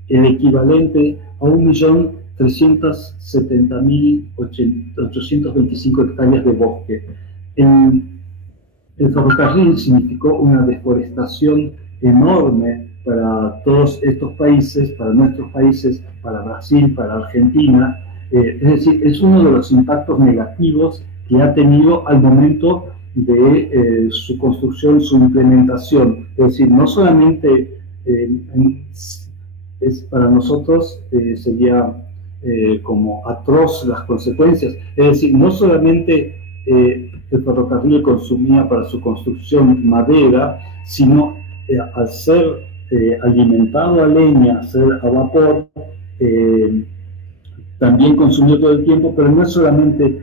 equivalente a 1.370.825 hectáreas de bosque. El ferrocarril significó una deforestación enorme para todos estos países, para nuestros países, para Brasil, para Argentina. Es decir, es uno de los impactos negativos que ha tenido al momento de su construcción, su implementación. Es decir, no solamente para nosotros sería como atroz las consecuencias, es decir, no solamente el ferrocarril consumía para su construcción madera, sino al ser alimentado a leña, a ser a vapor, también consumió todo el tiempo, pero no es solamente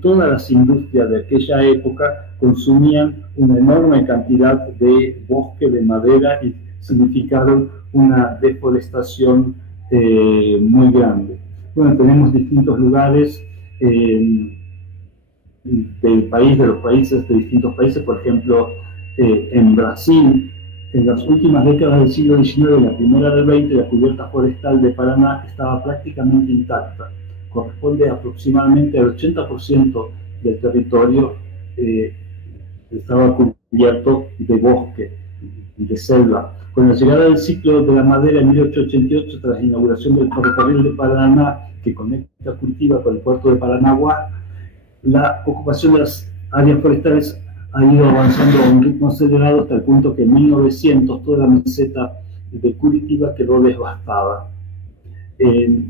todas las industrias de aquella época consumían una enorme cantidad de bosque, de madera, y significaron una deforestación muy grande. Bueno, tenemos distintos lugares del país, de los países, de distintos países. Por ejemplo, en Brasil, en las últimas décadas del siglo XIX y la primera del XX, la cubierta forestal de Paraná estaba prácticamente intacta. Corresponde aproximadamente al 80% del territorio estaba cubierto de bosque, de selva. Con la llegada del ciclo de la madera en 1888, tras la inauguración del ferrocarril de Paraná, que conecta Curitiba con el puerto de Paranaguá, la ocupación de las áreas forestales ha ido avanzando a un ritmo acelerado hasta el punto que en 1900 toda la meseta de Curitiba quedó devastada. Y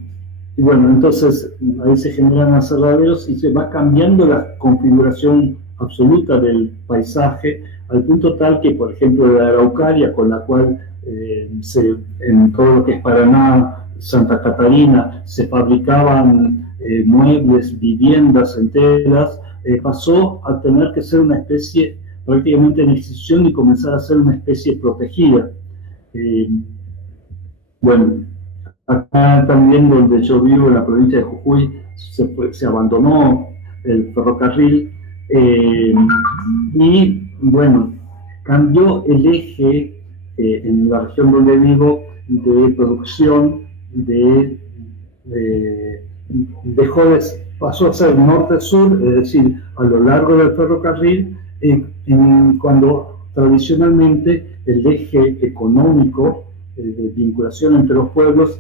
bueno, entonces ahí se generan aserraderos y se va cambiando la configuración absoluta del paisaje, al punto tal que, por ejemplo, la araucaria, con la cual en todo lo que es Paraná, Santa Catarina, se fabricaban muebles, viviendas enteras, pasó a tener que ser una especie prácticamente en extinción y comenzar a ser una especie protegida. Bueno, acá también donde yo vivo, en la provincia de Jujuy, se abandonó el ferrocarril y bueno, cambió el eje en la región donde vivo de producción, pasó a ser norte-sur, es decir, a lo largo del ferrocarril, cuando tradicionalmente el eje económico de vinculación entre los pueblos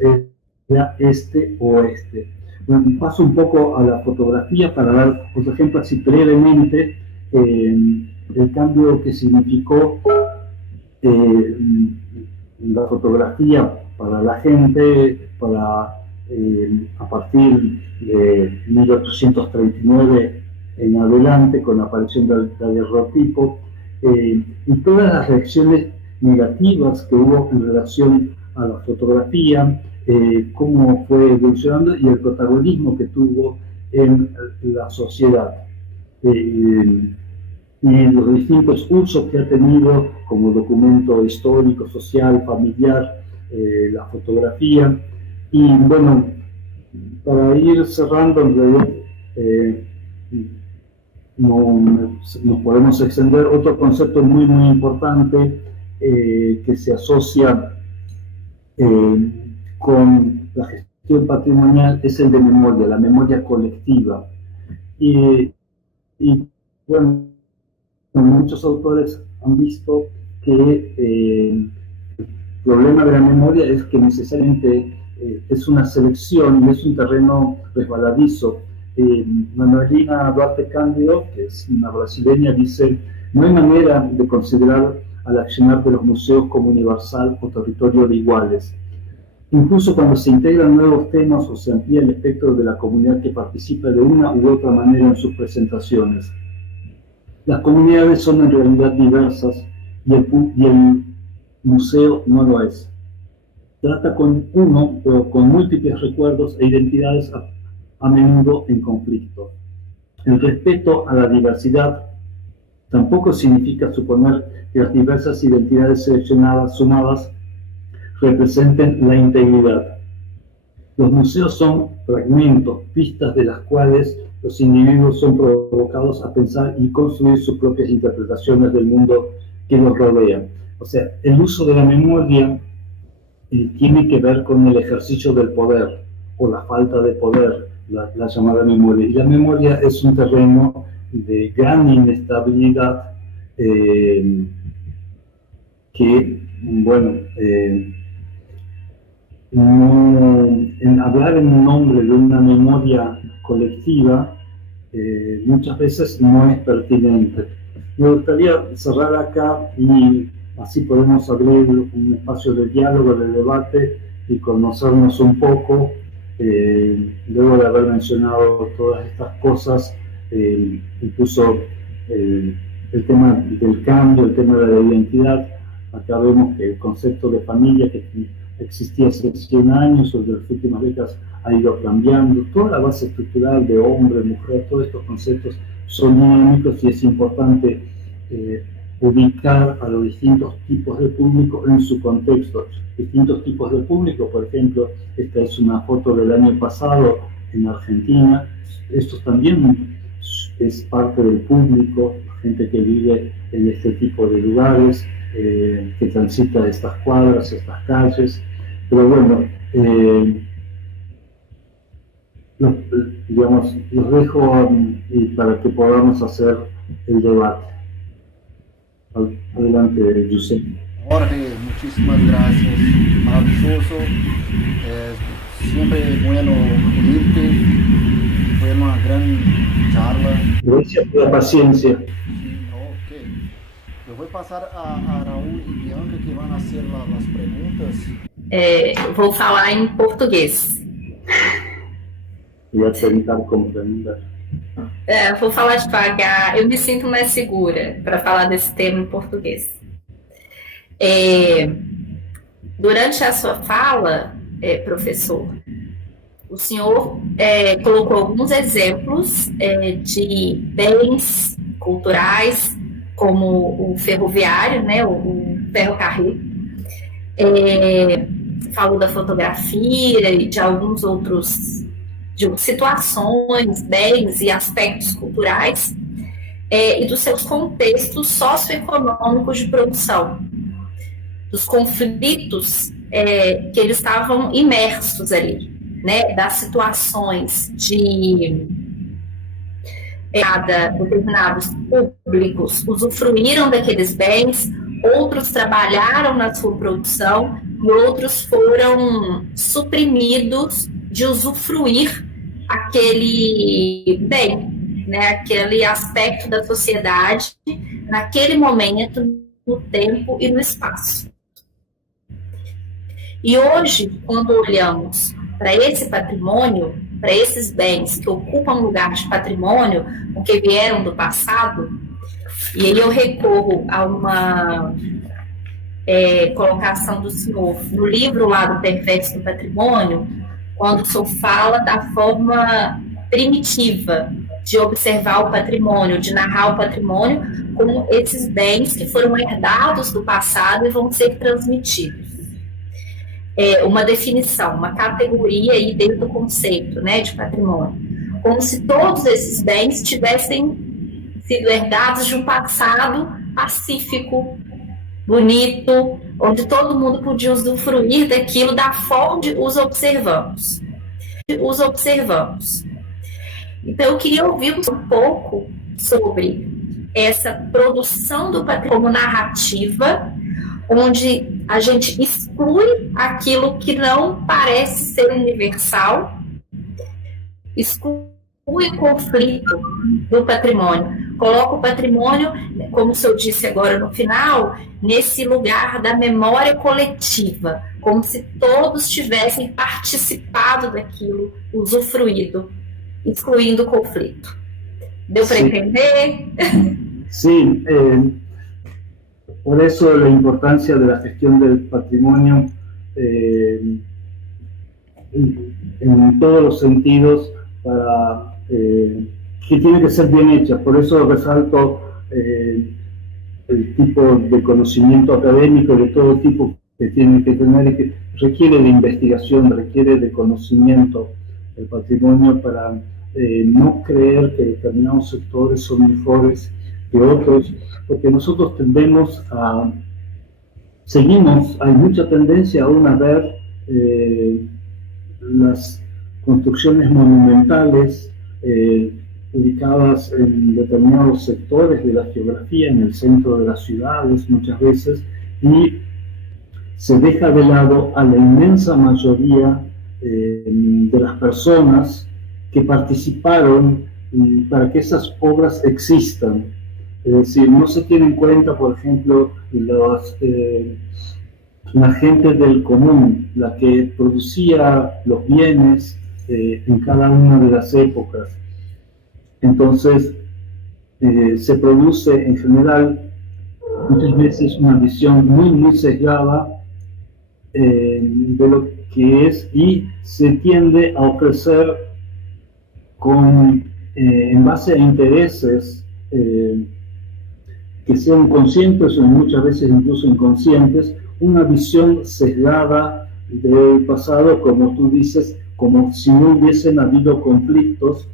era este-oeste. Bueno, paso un poco a la fotografía para dar, por ejemplo, así brevemente, el cambio que significó la fotografía para la gente, a partir de 1839 en adelante, con la aparición del daguerrotipo. y todas las reacciones negativas que hubo en relación a la fotografía, cómo fue evolucionando y el protagonismo que tuvo en la sociedad. Y los distintos usos que ha tenido como documento histórico, social, familiar, la fotografía. Y bueno, para ir cerrando, en realidad, nos podemos extender otro concepto muy, muy importante que se asocia con la gestión patrimonial, es el de memoria, la memoria colectiva. Y bueno, muchos autores han visto que el problema de la memoria es que necesariamente es una selección y es un terreno resbaladizo. Manuelina Duarte Cândido, que es una brasileña, dice: no hay manera de considerar al accionar de los museos como universal o territorio de iguales. Incluso cuando se integran nuevos temas o se amplía el espectro de la comunidad que participa de una u otra manera en sus presentaciones. Las comunidades son en realidad diversas y el museo no lo es. Trata con uno o con múltiples recuerdos e identidades a menudo en conflicto. El respeto a la diversidad tampoco significa suponer que las diversas identidades seleccionadas, sumadas, representen la integridad. Los museos son fragmentos, pistas de las cuales los individuos son provocados a pensar y construir sus propias interpretaciones del mundo que los rodea. O sea, el uso de la memoria tiene que ver con el ejercicio del poder o la falta de poder, la llamada memoria. Y la memoria es un terreno de gran inestabilidad que, bueno, en hablar en nombre de una memoria colectiva muchas veces no es pertinente. Me gustaría cerrar acá y así podemos abrir un espacio de diálogo, de debate y conocernos un poco. Luego de haber mencionado todas estas cosas, incluso el tema del cambio, el tema de la identidad. Acá vemos que el concepto de familia que existía hace 100 años o de las últimas décadas ha ido cambiando. Toda la base estructural de hombre, mujer, todos estos conceptos son dinámicos y es importante ubicar a los distintos tipos de público en su contexto. Distintos tipos de público, por ejemplo, esta es una foto del año pasado en Argentina. Esto también es parte del público, gente que vive en este tipo de lugares, que transita estas cuadras, estas calles. Pero bueno, los dejo para que podamos hacer el debate. Adelante, José. Jorge, muchísimas gracias. Maravilloso. Siempre bueno unirte. Fue una gran charla. Gracias por la paciencia. Ok. Eu vou passar a Raul e Bianca que vão fazer as perguntas. Vou falar em português. Ia tentar compreender. Vou falar devagar. Eu me sinto mais segura para falar desse tema em português. Durante a sua fala, professor, o senhor colocou alguns exemplos de bens culturais, como o ferroviário, né, o ferrocarril. Falou da fotografia e de alguns outros de situações, bens e aspectos culturais e dos seus contextos socioeconômicos de produção, dos conflitos que eles estavam imersos ali, né, das situações de determinados públicos usufruíram daqueles bens, outros trabalharam na sua produção e outros foram suprimidos de usufruir aquele bem, né, aquele aspecto da sociedade naquele momento, no tempo e no espaço. E hoje, quando olhamos para esse patrimônio, para esses bens que ocupam lugar de patrimônio, porque vieram do passado, E aí eu recorro a uma colocação do senhor no livro lá do Perfeitos do Patrimônio, quando o senhor fala da forma primitiva de observar o patrimônio, de narrar o patrimônio como esses bens que foram herdados do passado e vão ser transmitidos. Uma definição, uma categoria aí dentro do conceito, né, de patrimônio, como se todos esses bens tivessem sido herdados de um passado pacífico, bonito, onde todo mundo podia usufruir daquilo da forma que os observamos. Então, eu queria ouvir um pouco sobre essa produção do patrimônio como narrativa, onde a gente exclui aquilo que não parece ser universal, exclui o conflito do patrimônio, coloca o patrimônio, como o senhor disse agora no final, nesse lugar da memória coletiva, como se todos tivessem participado daquilo, usufruído, excluindo o conflito. ¿Deu para entender? Sí, por eso la importancia de la gestión del patrimonio en todos los sentidos, para que tiene que ser bien hecha. Por eso resalto el tipo de conocimiento académico de todo tipo que tiene que tener y que requiere de investigación, requiere de conocimiento del patrimonio para no creer que determinados sectores son mejores que otros, porque nosotros hay mucha tendencia aún a ver las construcciones monumentales ubicadas en determinados sectores de la geografía, en el centro de las ciudades muchas veces, y se deja de lado a la inmensa mayoría de las personas que participaron para que esas obras existan. Es decir, no se tiene en cuenta, por ejemplo, la gente del común, la que producía los bienes en cada una de las épocas. Entonces, se produce en general muchas veces una visión muy sesgada de lo que es, y se tiende a ofrecer en base a intereses que sean conscientes o muchas veces incluso inconscientes, una visión sesgada del pasado, como tú dices, como si no hubiesen habido conflictos,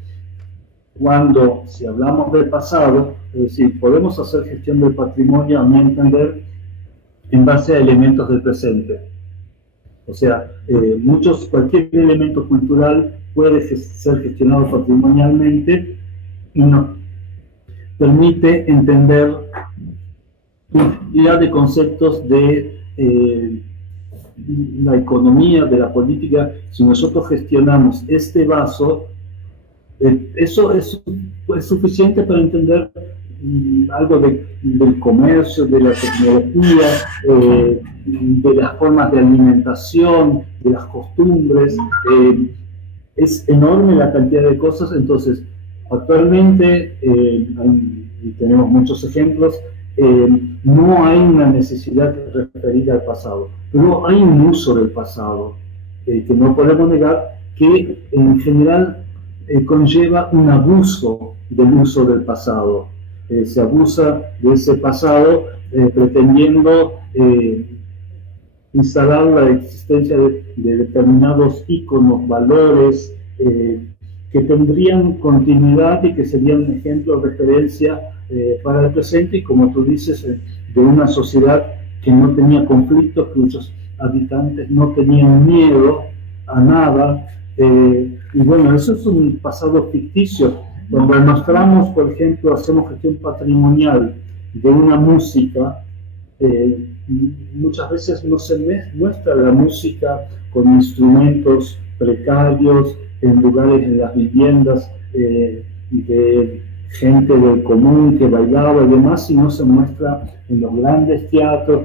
cuando, si hablamos del pasado, es decir, podemos hacer gestión del patrimonio, a mi entender, en base a elementos del presente. O sea, cualquier elemento cultural puede ser gestionado patrimonialmente y nos permite entender infinidad de conceptos de la economía, de la política. Si nosotros gestionamos este vaso, eso es suficiente para entender algo del comercio, de la tecnología, de las formas de alimentación, de las costumbres. Es enorme la cantidad de cosas. Entonces, actualmente, y tenemos muchos ejemplos, no hay una necesidad referida al pasado, pero hay un uso del pasado que no podemos negar, que en general conlleva un abuso del uso del pasado. Se abusa de ese pasado pretendiendo instalar la existencia de determinados íconos, valores que tendrían continuidad y que serían un ejemplo de referencia para el presente, y como tú dices, de una sociedad que no tenía conflictos, cuyos habitantes no tenían miedo a nada. Y bueno, eso es un pasado ficticio. Cuando mostramos, por ejemplo, hacemos gestión patrimonial de una música, muchas veces no se muestra la música con instrumentos precarios, en lugares, en las viviendas de gente del común que bailaba y demás, sino se muestra en los grandes teatros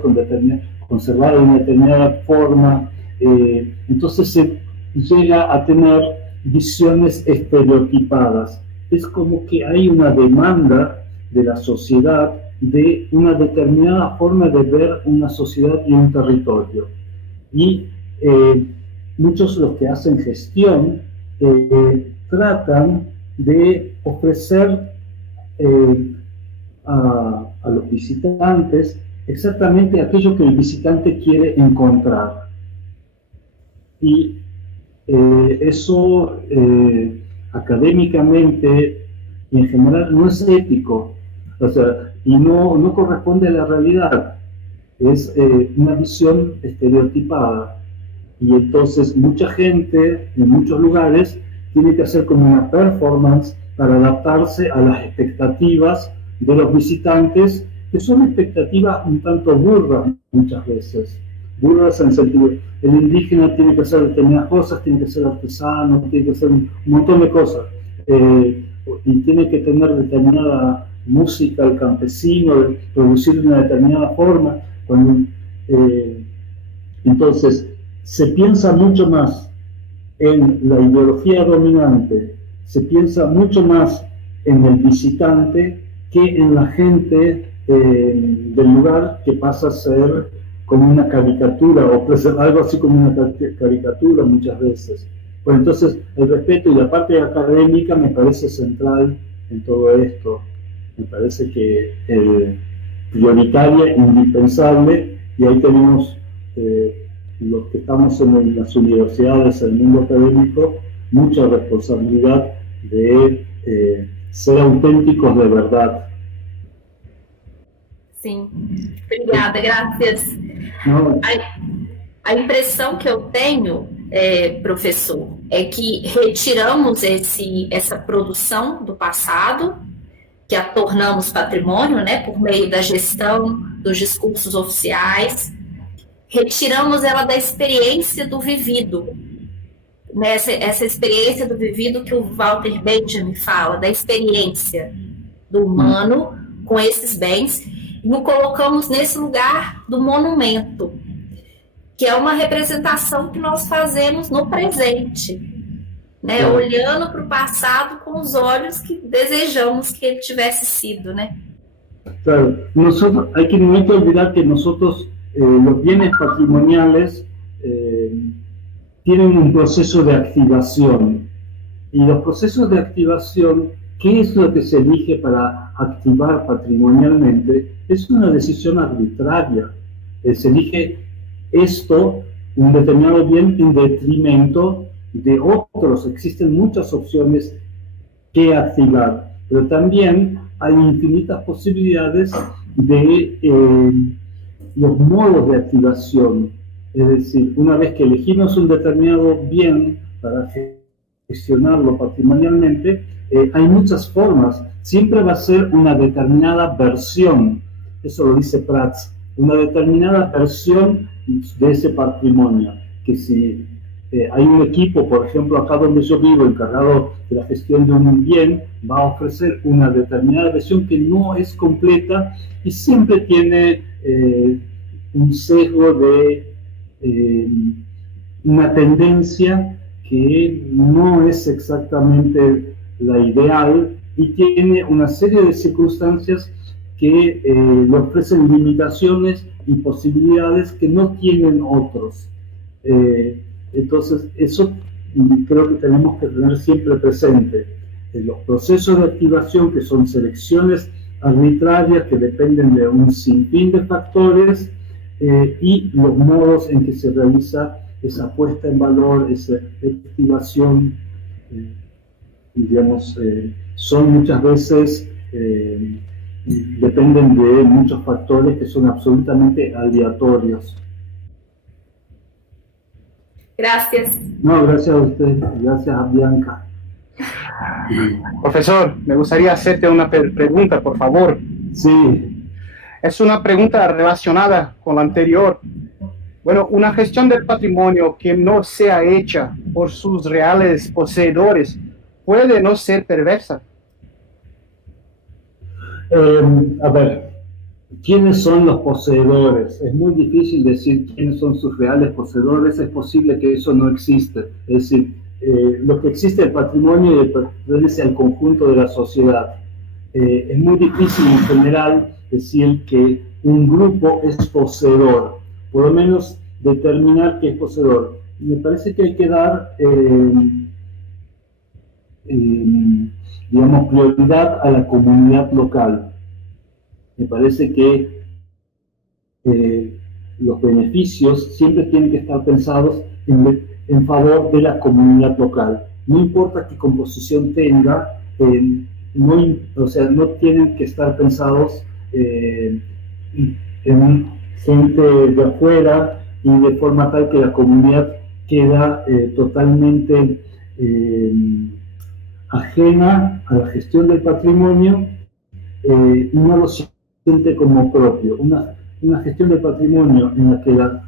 conservado de una determinada forma. Entonces se llega a tener visiones estereotipadas. Es como que hay una demanda de la sociedad de una determinada forma de ver una sociedad y un territorio. Y muchos de los que hacen gestión tratan de ofrecer a los visitantes exactamente aquello que el visitante quiere encontrar. Y eso académicamente y en general no es ético, o sea, y no corresponde a la realidad, es una visión estereotipada. Y entonces mucha gente en muchos lugares tiene que hacer como una performance para adaptarse a las expectativas de los visitantes, que son expectativas un tanto burdas muchas veces. Burdas en el sentido, el indígena tiene que hacer determinadas cosas, tiene que ser artesano, tiene que hacer un montón de cosas. Y tiene que tener determinada música, el campesino, producir de una determinada forma. Entonces, se piensa mucho más en la ideología dominante, se piensa mucho más en el visitante que en la gente del lugar, que pasa a ser como una caricatura, o puede ser algo así como una caricatura muchas veces. Pues entonces el respeto y la parte académica me parece central en todo esto, me parece que prioritaria, indispensable, y ahí tenemos los que estamos en las universidades, en el mundo académico, mucha responsabilidad de ser auténticos de verdad. Sim, obrigada, graças. A impressão que eu tenho, professor, é que retiramos essa produção do passado, que a tornamos patrimônio, né, por meio da gestão dos discursos oficiais, retiramos ela da experiência do vivido, né, essa experiência do vivido que o Walter Benjamin fala, da experiência do humano com esses bens, e o colocamos nesse lugar do monumento, que é uma representação que nós fazemos no presente, né? Olhando para o passado com os olhos que desejamos que ele tivesse sido, né? Claro, nosotros, hay que nunca olvidar que nosotros, los bienes patrimoniales tienen un proceso de activación, y los procesos de activación, ¿qué es lo que se elige para activar patrimonialmente? Es una decisión arbitraria. Se elige esto, un determinado bien, en detrimento de otros. Existen muchas opciones que activar, pero también hay infinitas posibilidades de los modos de activación. Es decir, una vez que elegimos un determinado bien para gestionarlo patrimonialmente, hay muchas formas. Siempre va a ser una determinada versión, eso lo dice Prats, una determinada versión de ese patrimonio, que si hay un equipo, por ejemplo, acá donde yo vivo, encargado de la gestión de un bien, va a ofrecer una determinada versión que no es completa y siempre tiene un sesgo de una tendencia que no es exactamente la ideal, y tiene una serie de circunstancias que le ofrecen limitaciones y posibilidades que no tienen otros. Entonces, eso creo que tenemos que tener siempre presente. Los procesos de activación, que son selecciones arbitrarias que dependen de un sinfín de factores, y los modos en que se realiza esa puesta en valor, esa activación, digamos, son muchas veces, dependen de muchos factores que son absolutamente aleatorios. Gracias. No, gracias a usted, gracias a Bianca. Profesor, me gustaría hacerte una pregunta, por favor. Sí. Es una pregunta relacionada con la anterior. Bueno, una gestión del patrimonio que no sea hecha por sus reales poseedores puede no ser perversa. A ver, ¿quiénes son los poseedores? Es muy difícil decir quiénes son sus reales poseedores. Es posible que eso no exista. Es decir, lo que existe es el patrimonio y pertenece al conjunto de la sociedad. es muy difícil en general decir que un grupo es poseedor, por lo menos determinar que es poseedor. Me parece que hay que dar, digamos, prioridad a la comunidad local. Me parece que los beneficios siempre tienen que estar pensados en favor de la comunidad local. No importa qué composición tenga, no tienen que estar pensados en gente de afuera y de forma tal que la comunidad queda totalmente ajena a la gestión del patrimonio y no lo siente como propio. Una gestión del patrimonio en la que la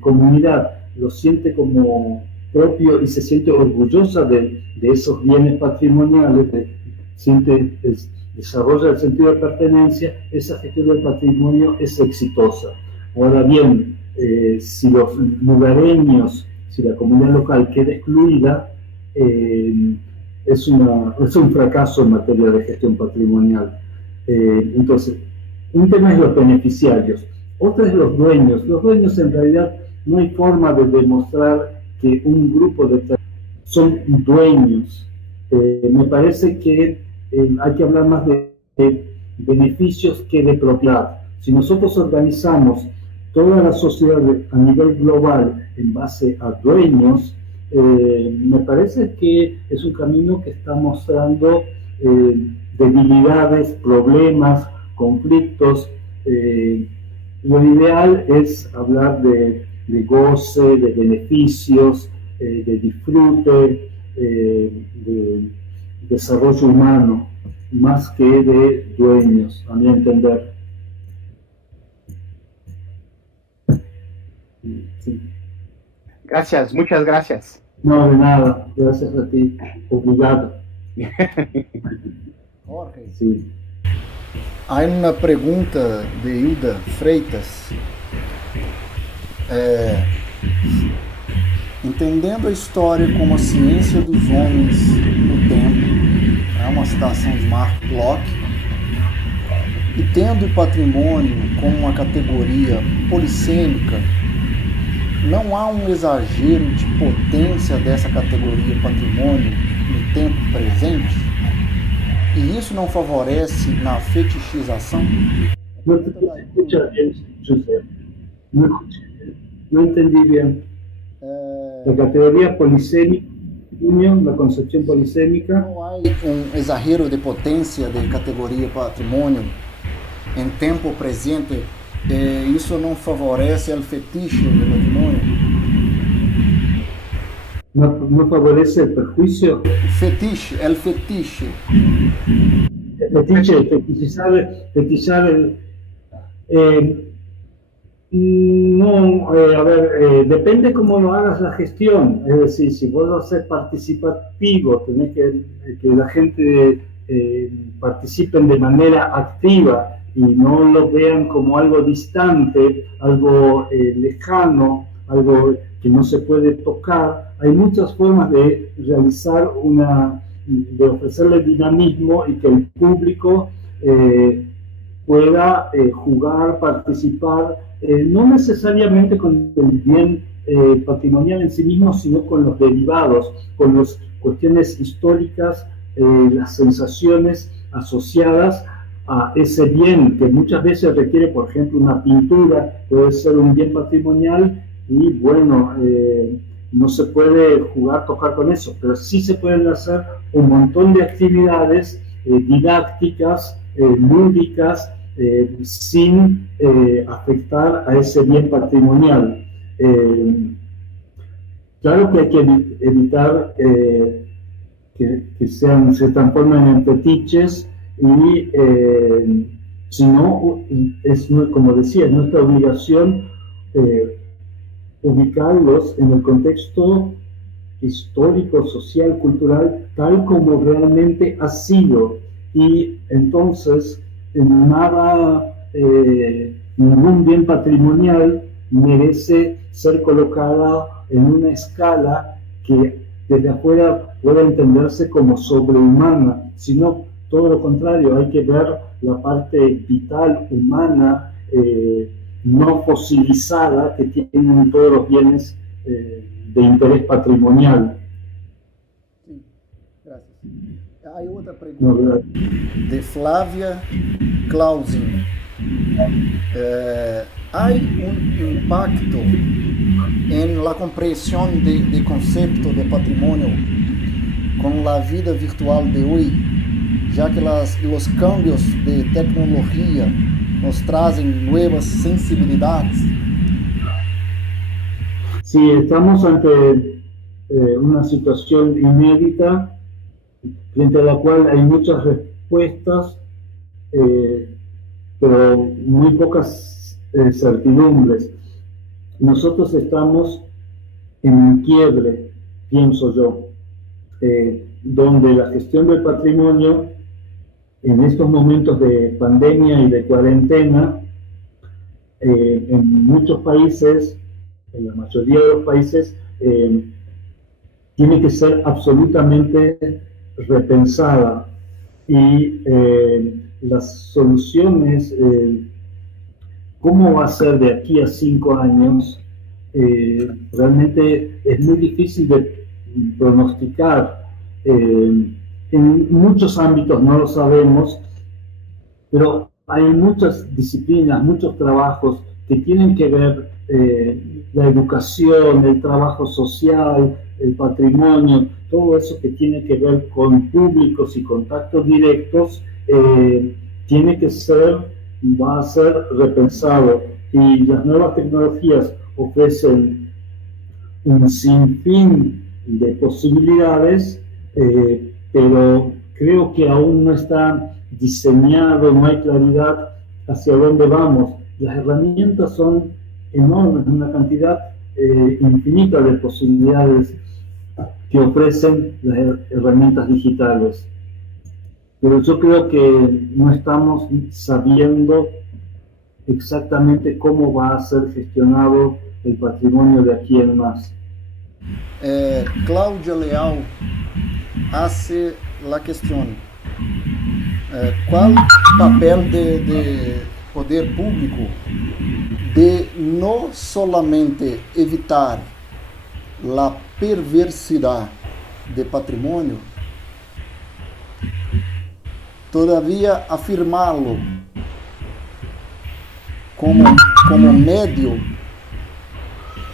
comunidad lo siente como propio y se siente orgullosa de esos bienes patrimoniales, desarrolla el sentido de pertenencia, esa gestión del patrimonio es exitosa. Ahora bien, si los lugareños, si la comunidad local queda excluida, es un fracaso en materia de gestión patrimonial. Entonces, un tema es los beneficiarios, otro es los dueños. Los dueños, en realidad, no hay forma de demostrar que un grupo de son dueños. Me parece que hay que hablar más de beneficios que de propiedad. Si nosotros organizamos toda la sociedad a nivel global en base a dueños, me parece que es un camino que está mostrando debilidades, problemas, conflictos. Lo ideal es hablar de goce, de beneficios, de disfrute, de desarrollo humano, más que de dueños, a mi entender. Sí. Gracias, muchas gracias. No, de nada, gracias a ti. Obrigado. Jorge. Sí. Há uma pergunta de Hilda Freitas. Entendendo a história como a ciência dos homens no tempo, é uma citação de Mark Bloch, e tendo o patrimônio como uma categoria polissêmica, não há um exagero de potência dessa categoria patrimônio no tempo presente? E isso não favorece na fetichização? No te escucha bien, José. No entendí bien. La categoría polisémica, la concepción polisémica. Não há um exagero de potência de categoria patrimônio em tempo presente. Isso não favorece o fetiche do patrimônio? No favorece el perjuicio. Fetiche, el fetiche. Fetichizar no, a ver, depende cómo lo hagas la gestión. Es decir, si vos lo haces participativo, tenés que la gente participen de manera activa y no lo vean como algo distante, algo lejano, algo que no se puede tocar. Hay muchas formas de realizar de ofrecerle dinamismo y que el público pueda jugar, participar, no necesariamente con el bien patrimonial en sí mismo, sino con los derivados, con las cuestiones históricas, las sensaciones asociadas a ese bien, que muchas veces requiere, por ejemplo, una pintura, puede ser un bien patrimonial, y bueno, no se puede jugar, tocar con eso, pero sí se pueden hacer un montón de actividades didácticas, lúdicas, sin afectar a ese bien patrimonial. Claro que hay que evitar que se transformen en fetiches y si no, como decía, es nuestra obligación ubicarlos en el contexto histórico, social, cultural, tal como realmente ha sido. Y entonces, ningún bien patrimonial merece ser colocada en una escala que desde afuera pueda entenderse como sobrehumana, sino todo lo contrario, hay que ver la parte vital, humana, no fosilizada que tienen todos los bienes de interés patrimonial. Sí, gracias. Hay otra pregunta de Flávia Clausin. ¿Hay un impacto en la comprensión de concepto de patrimonio con la vida virtual de hoy, ya que los cambios de tecnología nos traen nuevas sensibilidades? Sí, estamos ante una situación inédita frente a la cual hay muchas respuestas, pero muy pocas certidumbres. Nosotros estamos en un quiebre, pienso yo, donde la gestión del patrimonio en estos momentos de pandemia y de cuarentena, en muchos países, en la mayoría de los países, tiene que ser absolutamente repensada, y las soluciones, cómo va a ser de aquí a 5 años, realmente es muy difícil de pronosticar. En muchos ámbitos no lo sabemos, pero hay muchas disciplinas, muchos trabajos que tienen que ver la educación, el trabajo social, el patrimonio, todo eso que tiene que ver con públicos y contactos directos, tiene que ser, va a ser repensado, y las nuevas tecnologías ofrecen un sinfín de posibilidades, pero creo que aún no está diseñado, no hay claridad hacia dónde vamos. Las herramientas son enormes, una cantidad infinita de posibilidades que ofrecen las herramientas digitales. Pero yo creo que no estamos sabiendo exactamente cómo va a ser gestionado el patrimonio de aquí en más. Cláudia Leal hace la cuestión: ¿cuál papel de poder público de no solamente evitar la perversidad de patrimonio, todavía afirmarlo como medio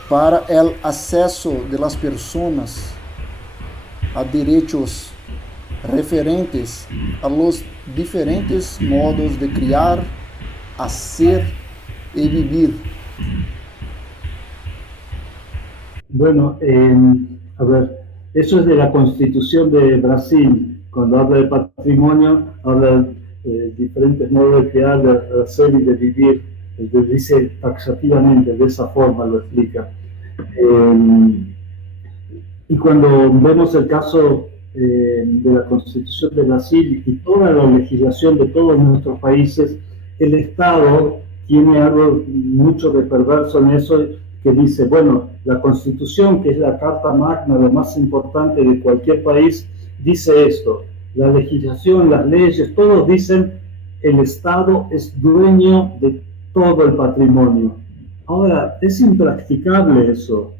para el acceso de las personas a derechos referentes a los diferentes modos de criar, hacer y vivir? Bueno, a ver, eso es de la Constitución de Brasil. Cuando habla de patrimonio, habla de diferentes modos de criar, de hacer y de vivir. Lo dice taxativamente, de esa forma lo explica. Y cuando vemos el caso de la Constitución de Brasil y toda la legislación de todos nuestros países, el Estado tiene algo mucho de perverso en eso, que dice, bueno, la Constitución, que es la carta magna, la más importante de cualquier país, dice esto: la legislación, las leyes, todos dicen el Estado es dueño de todo el patrimonio. Ahora, es impracticable eso.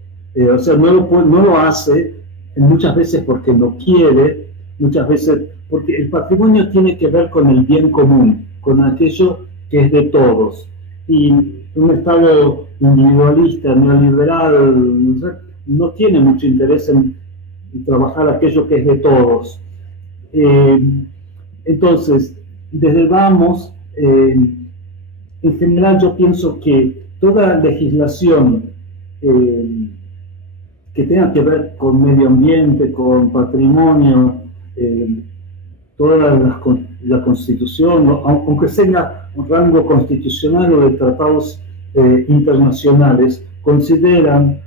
O sea, no lo hace, muchas veces porque no quiere, muchas veces porque el patrimonio tiene que ver con el bien común, con aquello que es de todos. Y un Estado individualista, neoliberal, no tiene mucho interés en trabajar aquello que es de todos. Entonces, desde Vamos, en general yo pienso que toda legislación que tenga que ver con medio ambiente, con patrimonio, toda la Constitución, aunque tenga un rango constitucional o de tratados internacionales, consideran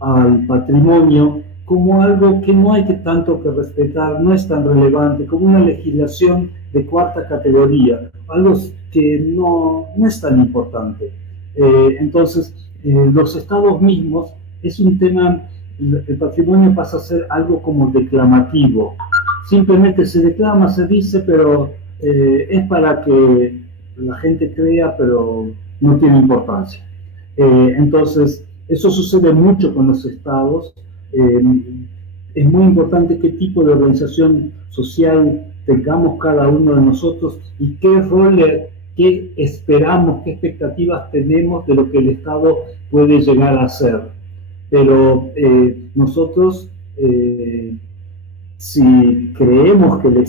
al patrimonio como algo que no hay tanto que respetar, no es tan relevante, como una legislación de cuarta categoría, algo que no es tan importante. Entonces, los estados mismos, es un tema, el patrimonio pasa a ser algo como declamativo. simplemente se declama, se dice, pero es para que la gente crea, pero no tiene importancia. Entonces, eso sucede mucho con los estados. Es muy importante qué tipo de organización social tengamos cada uno de nosotros y qué rol, qué esperamos, qué expectativas tenemos de lo que el Estado puede llegar a hacer. Pero nosotros, si creemos que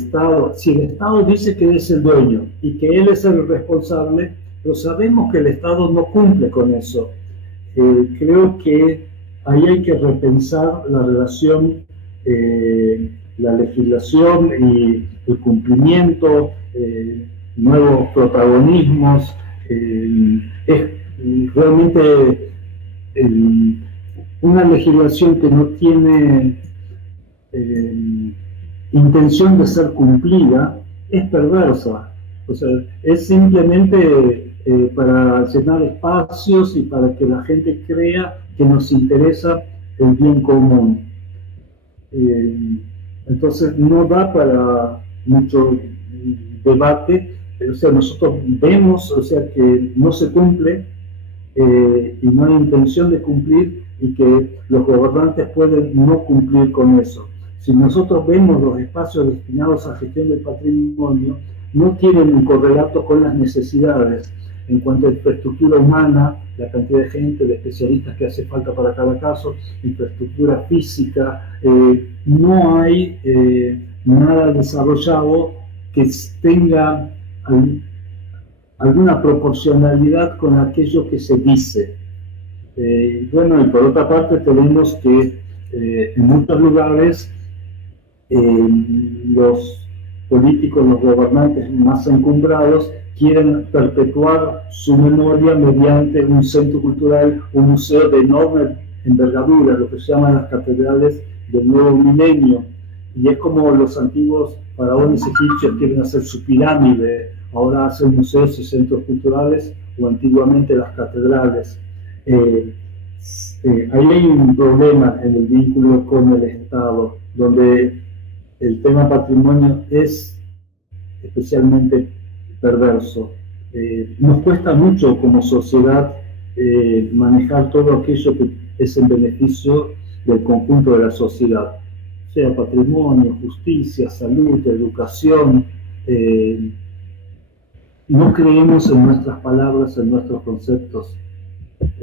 si el Estado dice que es el dueño y que él es el responsable, pero sabemos que el Estado no cumple con eso, creo que ahí hay que repensar la relación, la legislación y el cumplimiento, nuevos protagonismos. Es realmente una legislación que no tiene intención de ser cumplida, es perversa. O sea, es simplemente para llenar espacios y para que la gente crea que nos interesa el bien común. Entonces no da para mucho debate, o sea, nosotros vemos, o sea, que no se cumple y no hay intención de cumplir y que los gobernantes pueden no cumplir con eso. Si nosotros vemos los espacios destinados a gestión del patrimonio, no tienen un correlato con las necesidades en cuanto a infraestructura humana, la cantidad de gente, de especialistas que hace falta para cada caso, infraestructura física, no hay nada desarrollado que tenga alguna proporcionalidad con aquello que se dice. Bueno, y por otra parte tenemos que en muchos lugares los políticos, los gobernantes más encumbrados quieren perpetuar su memoria mediante un centro cultural, un museo de enorme envergadura, lo que se llaman las catedrales del nuevo milenio. Y es como los antiguos faraones egipcios quieren hacer su pirámide, ahora hacen museos y centros culturales, o antiguamente las catedrales. Ahí hay un problema en el vínculo con el Estado, donde el tema patrimonio es especialmente perverso. Nos cuesta mucho como sociedad manejar todo aquello que es en beneficio del conjunto de la sociedad, sea patrimonio, justicia, salud, educación. No creemos en nuestras palabras, en nuestros conceptos,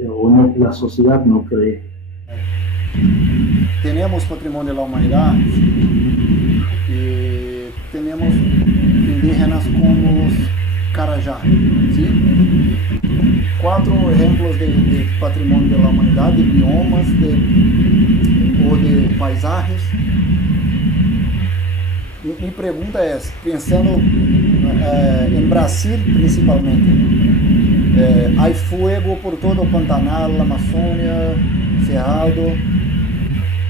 o no, la sociedad no cree. Tenemos patrimonio de la humanidad y tenemos indígenas como los Carajá, ¿sí? 4 ejemplos de patrimonio de la humanidad, de biomas o de paisajes. Mi pregunta es, pensando en Brasil principalmente, hay fuego por todo el Pantanal, la Amazônia, Cerrado,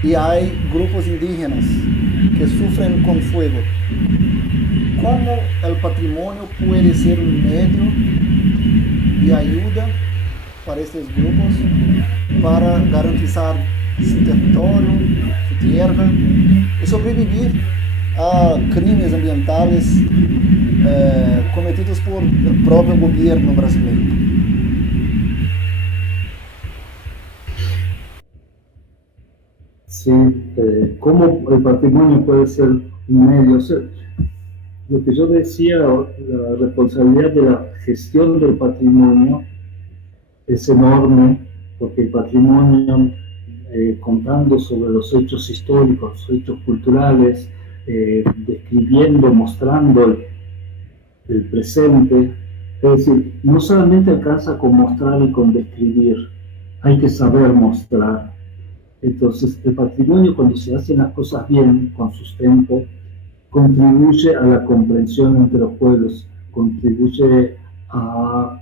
y hay grupos indígenas que sufren con fuego. ¿Cómo el patrimonio puede ser un medio de ayuda para estos grupos para garantizar su territorio, su tierra y sobrevivir a crímenes ambientales cometidos por el propio gobierno brasileño? Sí, ¿cómo el patrimonio puede ser un medio? O sea, lo que yo decía, la responsabilidad de la gestión del patrimonio es enorme, porque el patrimonio, contando sobre los hechos históricos, los hechos culturales, describiendo, mostrando el presente, es decir, no solamente alcanza con mostrar y con describir, hay que saber mostrar. Entonces, el patrimonio, cuando se hacen las cosas bien, con sustento, contribuye a la comprensión entre los pueblos, contribuye a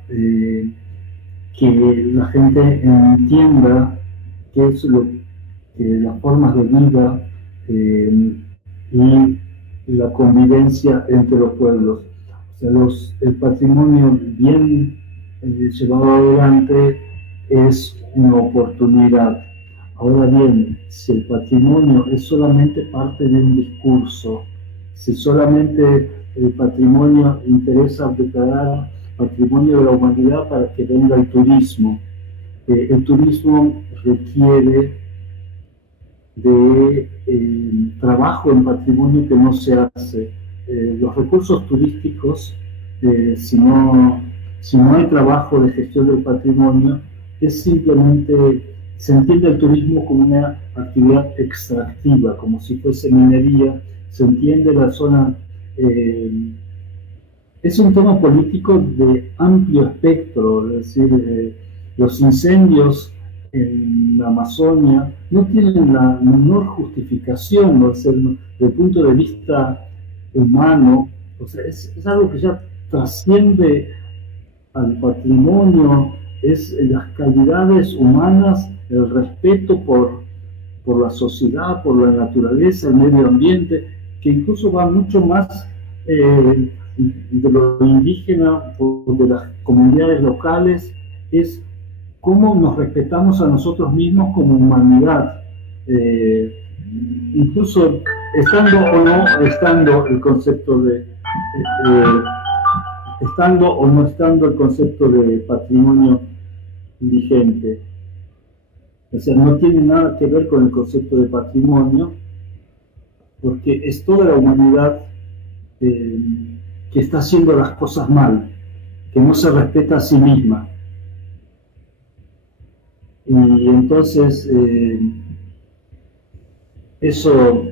que la gente entienda qué es las formas de vida y la convivencia entre los pueblos. O sea, el patrimonio bien llevado adelante es una oportunidad. Ahora bien, si el patrimonio es solamente parte de un discurso si solamente el patrimonio interesa declarar patrimonio de la humanidad para que venga el turismo. El turismo requiere de trabajo en patrimonio que no se hace. Los recursos turísticos, si no hay trabajo de gestión del patrimonio, es simplemente, se entiende el turismo como una actividad extractiva, como si fuese minería, se entiende la zona, es un tema político de amplio espectro, es decir, los incendios en la Amazonia no tienen la menor justificación, ¿no? Desde el punto de vista humano, o sea, es algo que ya trasciende al patrimonio, es las calidades humanas, el respeto por la sociedad, por la naturaleza, el medio ambiente, que incluso va mucho más de lo indígena o de las comunidades locales, es cómo nos respetamos a nosotros mismos como humanidad, incluso estando o no estando el concepto de estando o no estando el concepto de patrimonio vigente. O sea, no tiene nada que ver con el concepto de patrimonio, porque es toda la humanidad que está haciendo las cosas mal, que no se respeta a sí misma. Y entonces, eso,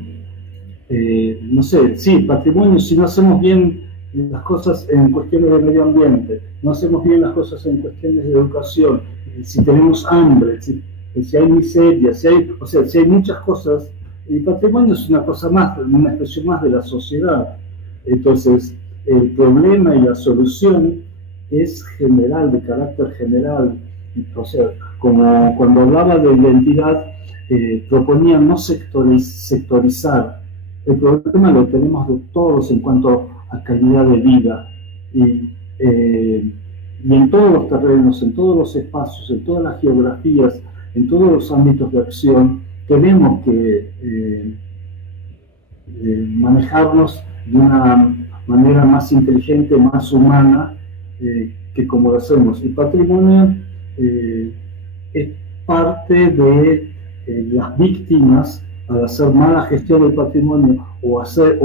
no sé, sí, patrimonio, si no hacemos bien las cosas en cuestiones de medio ambiente, no hacemos bien las cosas en cuestiones de educación, si tenemos hambre, si hay miseria, si hay muchas cosas, el patrimonio es una cosa más, una expresión más de la sociedad. Entonces, el problema y la solución es general, de carácter general. O sea, como cuando hablaba de identidad, proponía no sectorizar. El problema lo tenemos de todos en cuanto a calidad de vida. Y en todos los terrenos, en todos los espacios, en todas las geografías, en todos los ámbitos de acción, tenemos que manejarnos de una manera más inteligente, más humana, que como lo hacemos. El patrimonio es parte de las víctimas al hacer mala gestión del patrimonio o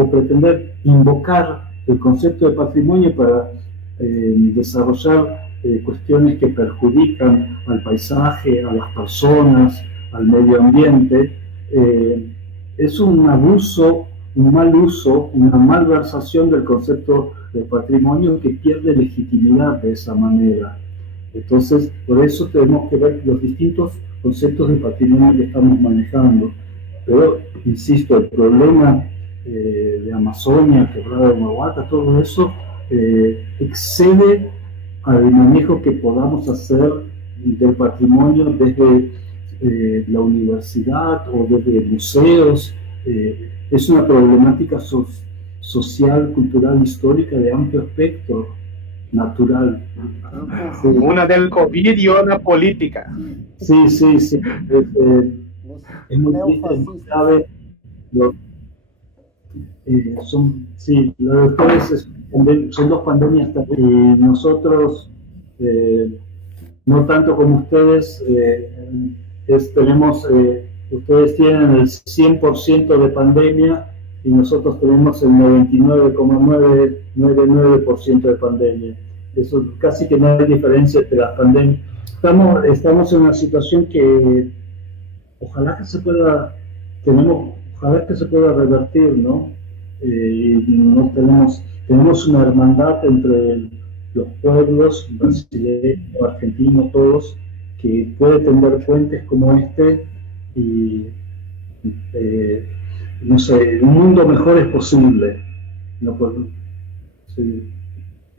pretender invocar el concepto de patrimonio para desarrollar cuestiones que perjudican al paisaje, a las personas, al medio ambiente. Es un abuso, un mal uso, una malversación del concepto de patrimonio que pierde legitimidad de esa manera. Entonces, por eso tenemos que ver los distintos conceptos de patrimonio que estamos manejando. Pero, insisto, el problema de Amazonia, Quebrada de Humahuaca, todo eso excede al manejo que podamos hacer del patrimonio desde la universidad o desde museos. Es una problemática social, cultural, histórica de amplio espectro, natural. Una del COVID y una política. Sí. Es muy triste, muy grave. Lo de ustedes son dos pandemias y nosotros, no tanto como ustedes, ustedes tienen el 100% de pandemia y nosotros tenemos el 99,999% de pandemia. Eso casi que no hay diferencia entre las pandemias. Estamos en una situación que ojalá que se pueda revertir, ¿no? Tenemos una hermandad entre los pueblos brasileños, argentinos, todos, que puede tender puentes como este y no sé, un mundo mejor es posible.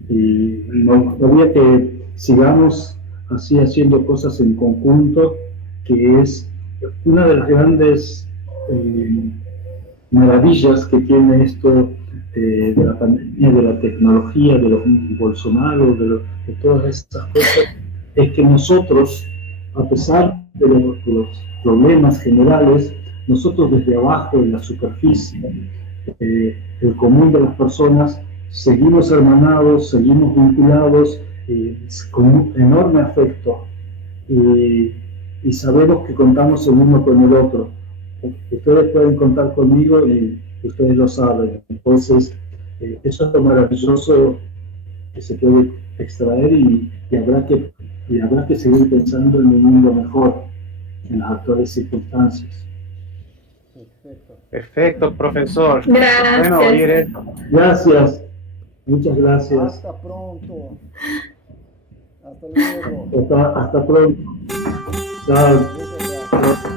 Y me gustaría que sigamos así haciendo cosas en conjunto, que es una de las grandes maravillas que tiene esto de la pandemia, de la tecnología, de los Bolsonaro, de todas estas cosas, es que nosotros, a pesar de los problemas generales, nosotros desde abajo, en la superficie, el común de las personas, seguimos hermanados, seguimos vinculados con un enorme afecto y sabemos que contamos el uno con el otro. Ustedes pueden contar conmigo y ustedes lo saben. Entonces, eso es lo maravilloso que se puede extraer y habrá que seguir pensando en un mundo mejor en las actuales circunstancias. Perfecto, profesor. Gracias. Bueno oír esto. Gracias, muchas gracias. Hasta pronto. Hasta luego. Hasta pronto. Chao. Muchas gracias.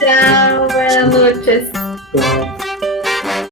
Chao, buenas noches. Chao.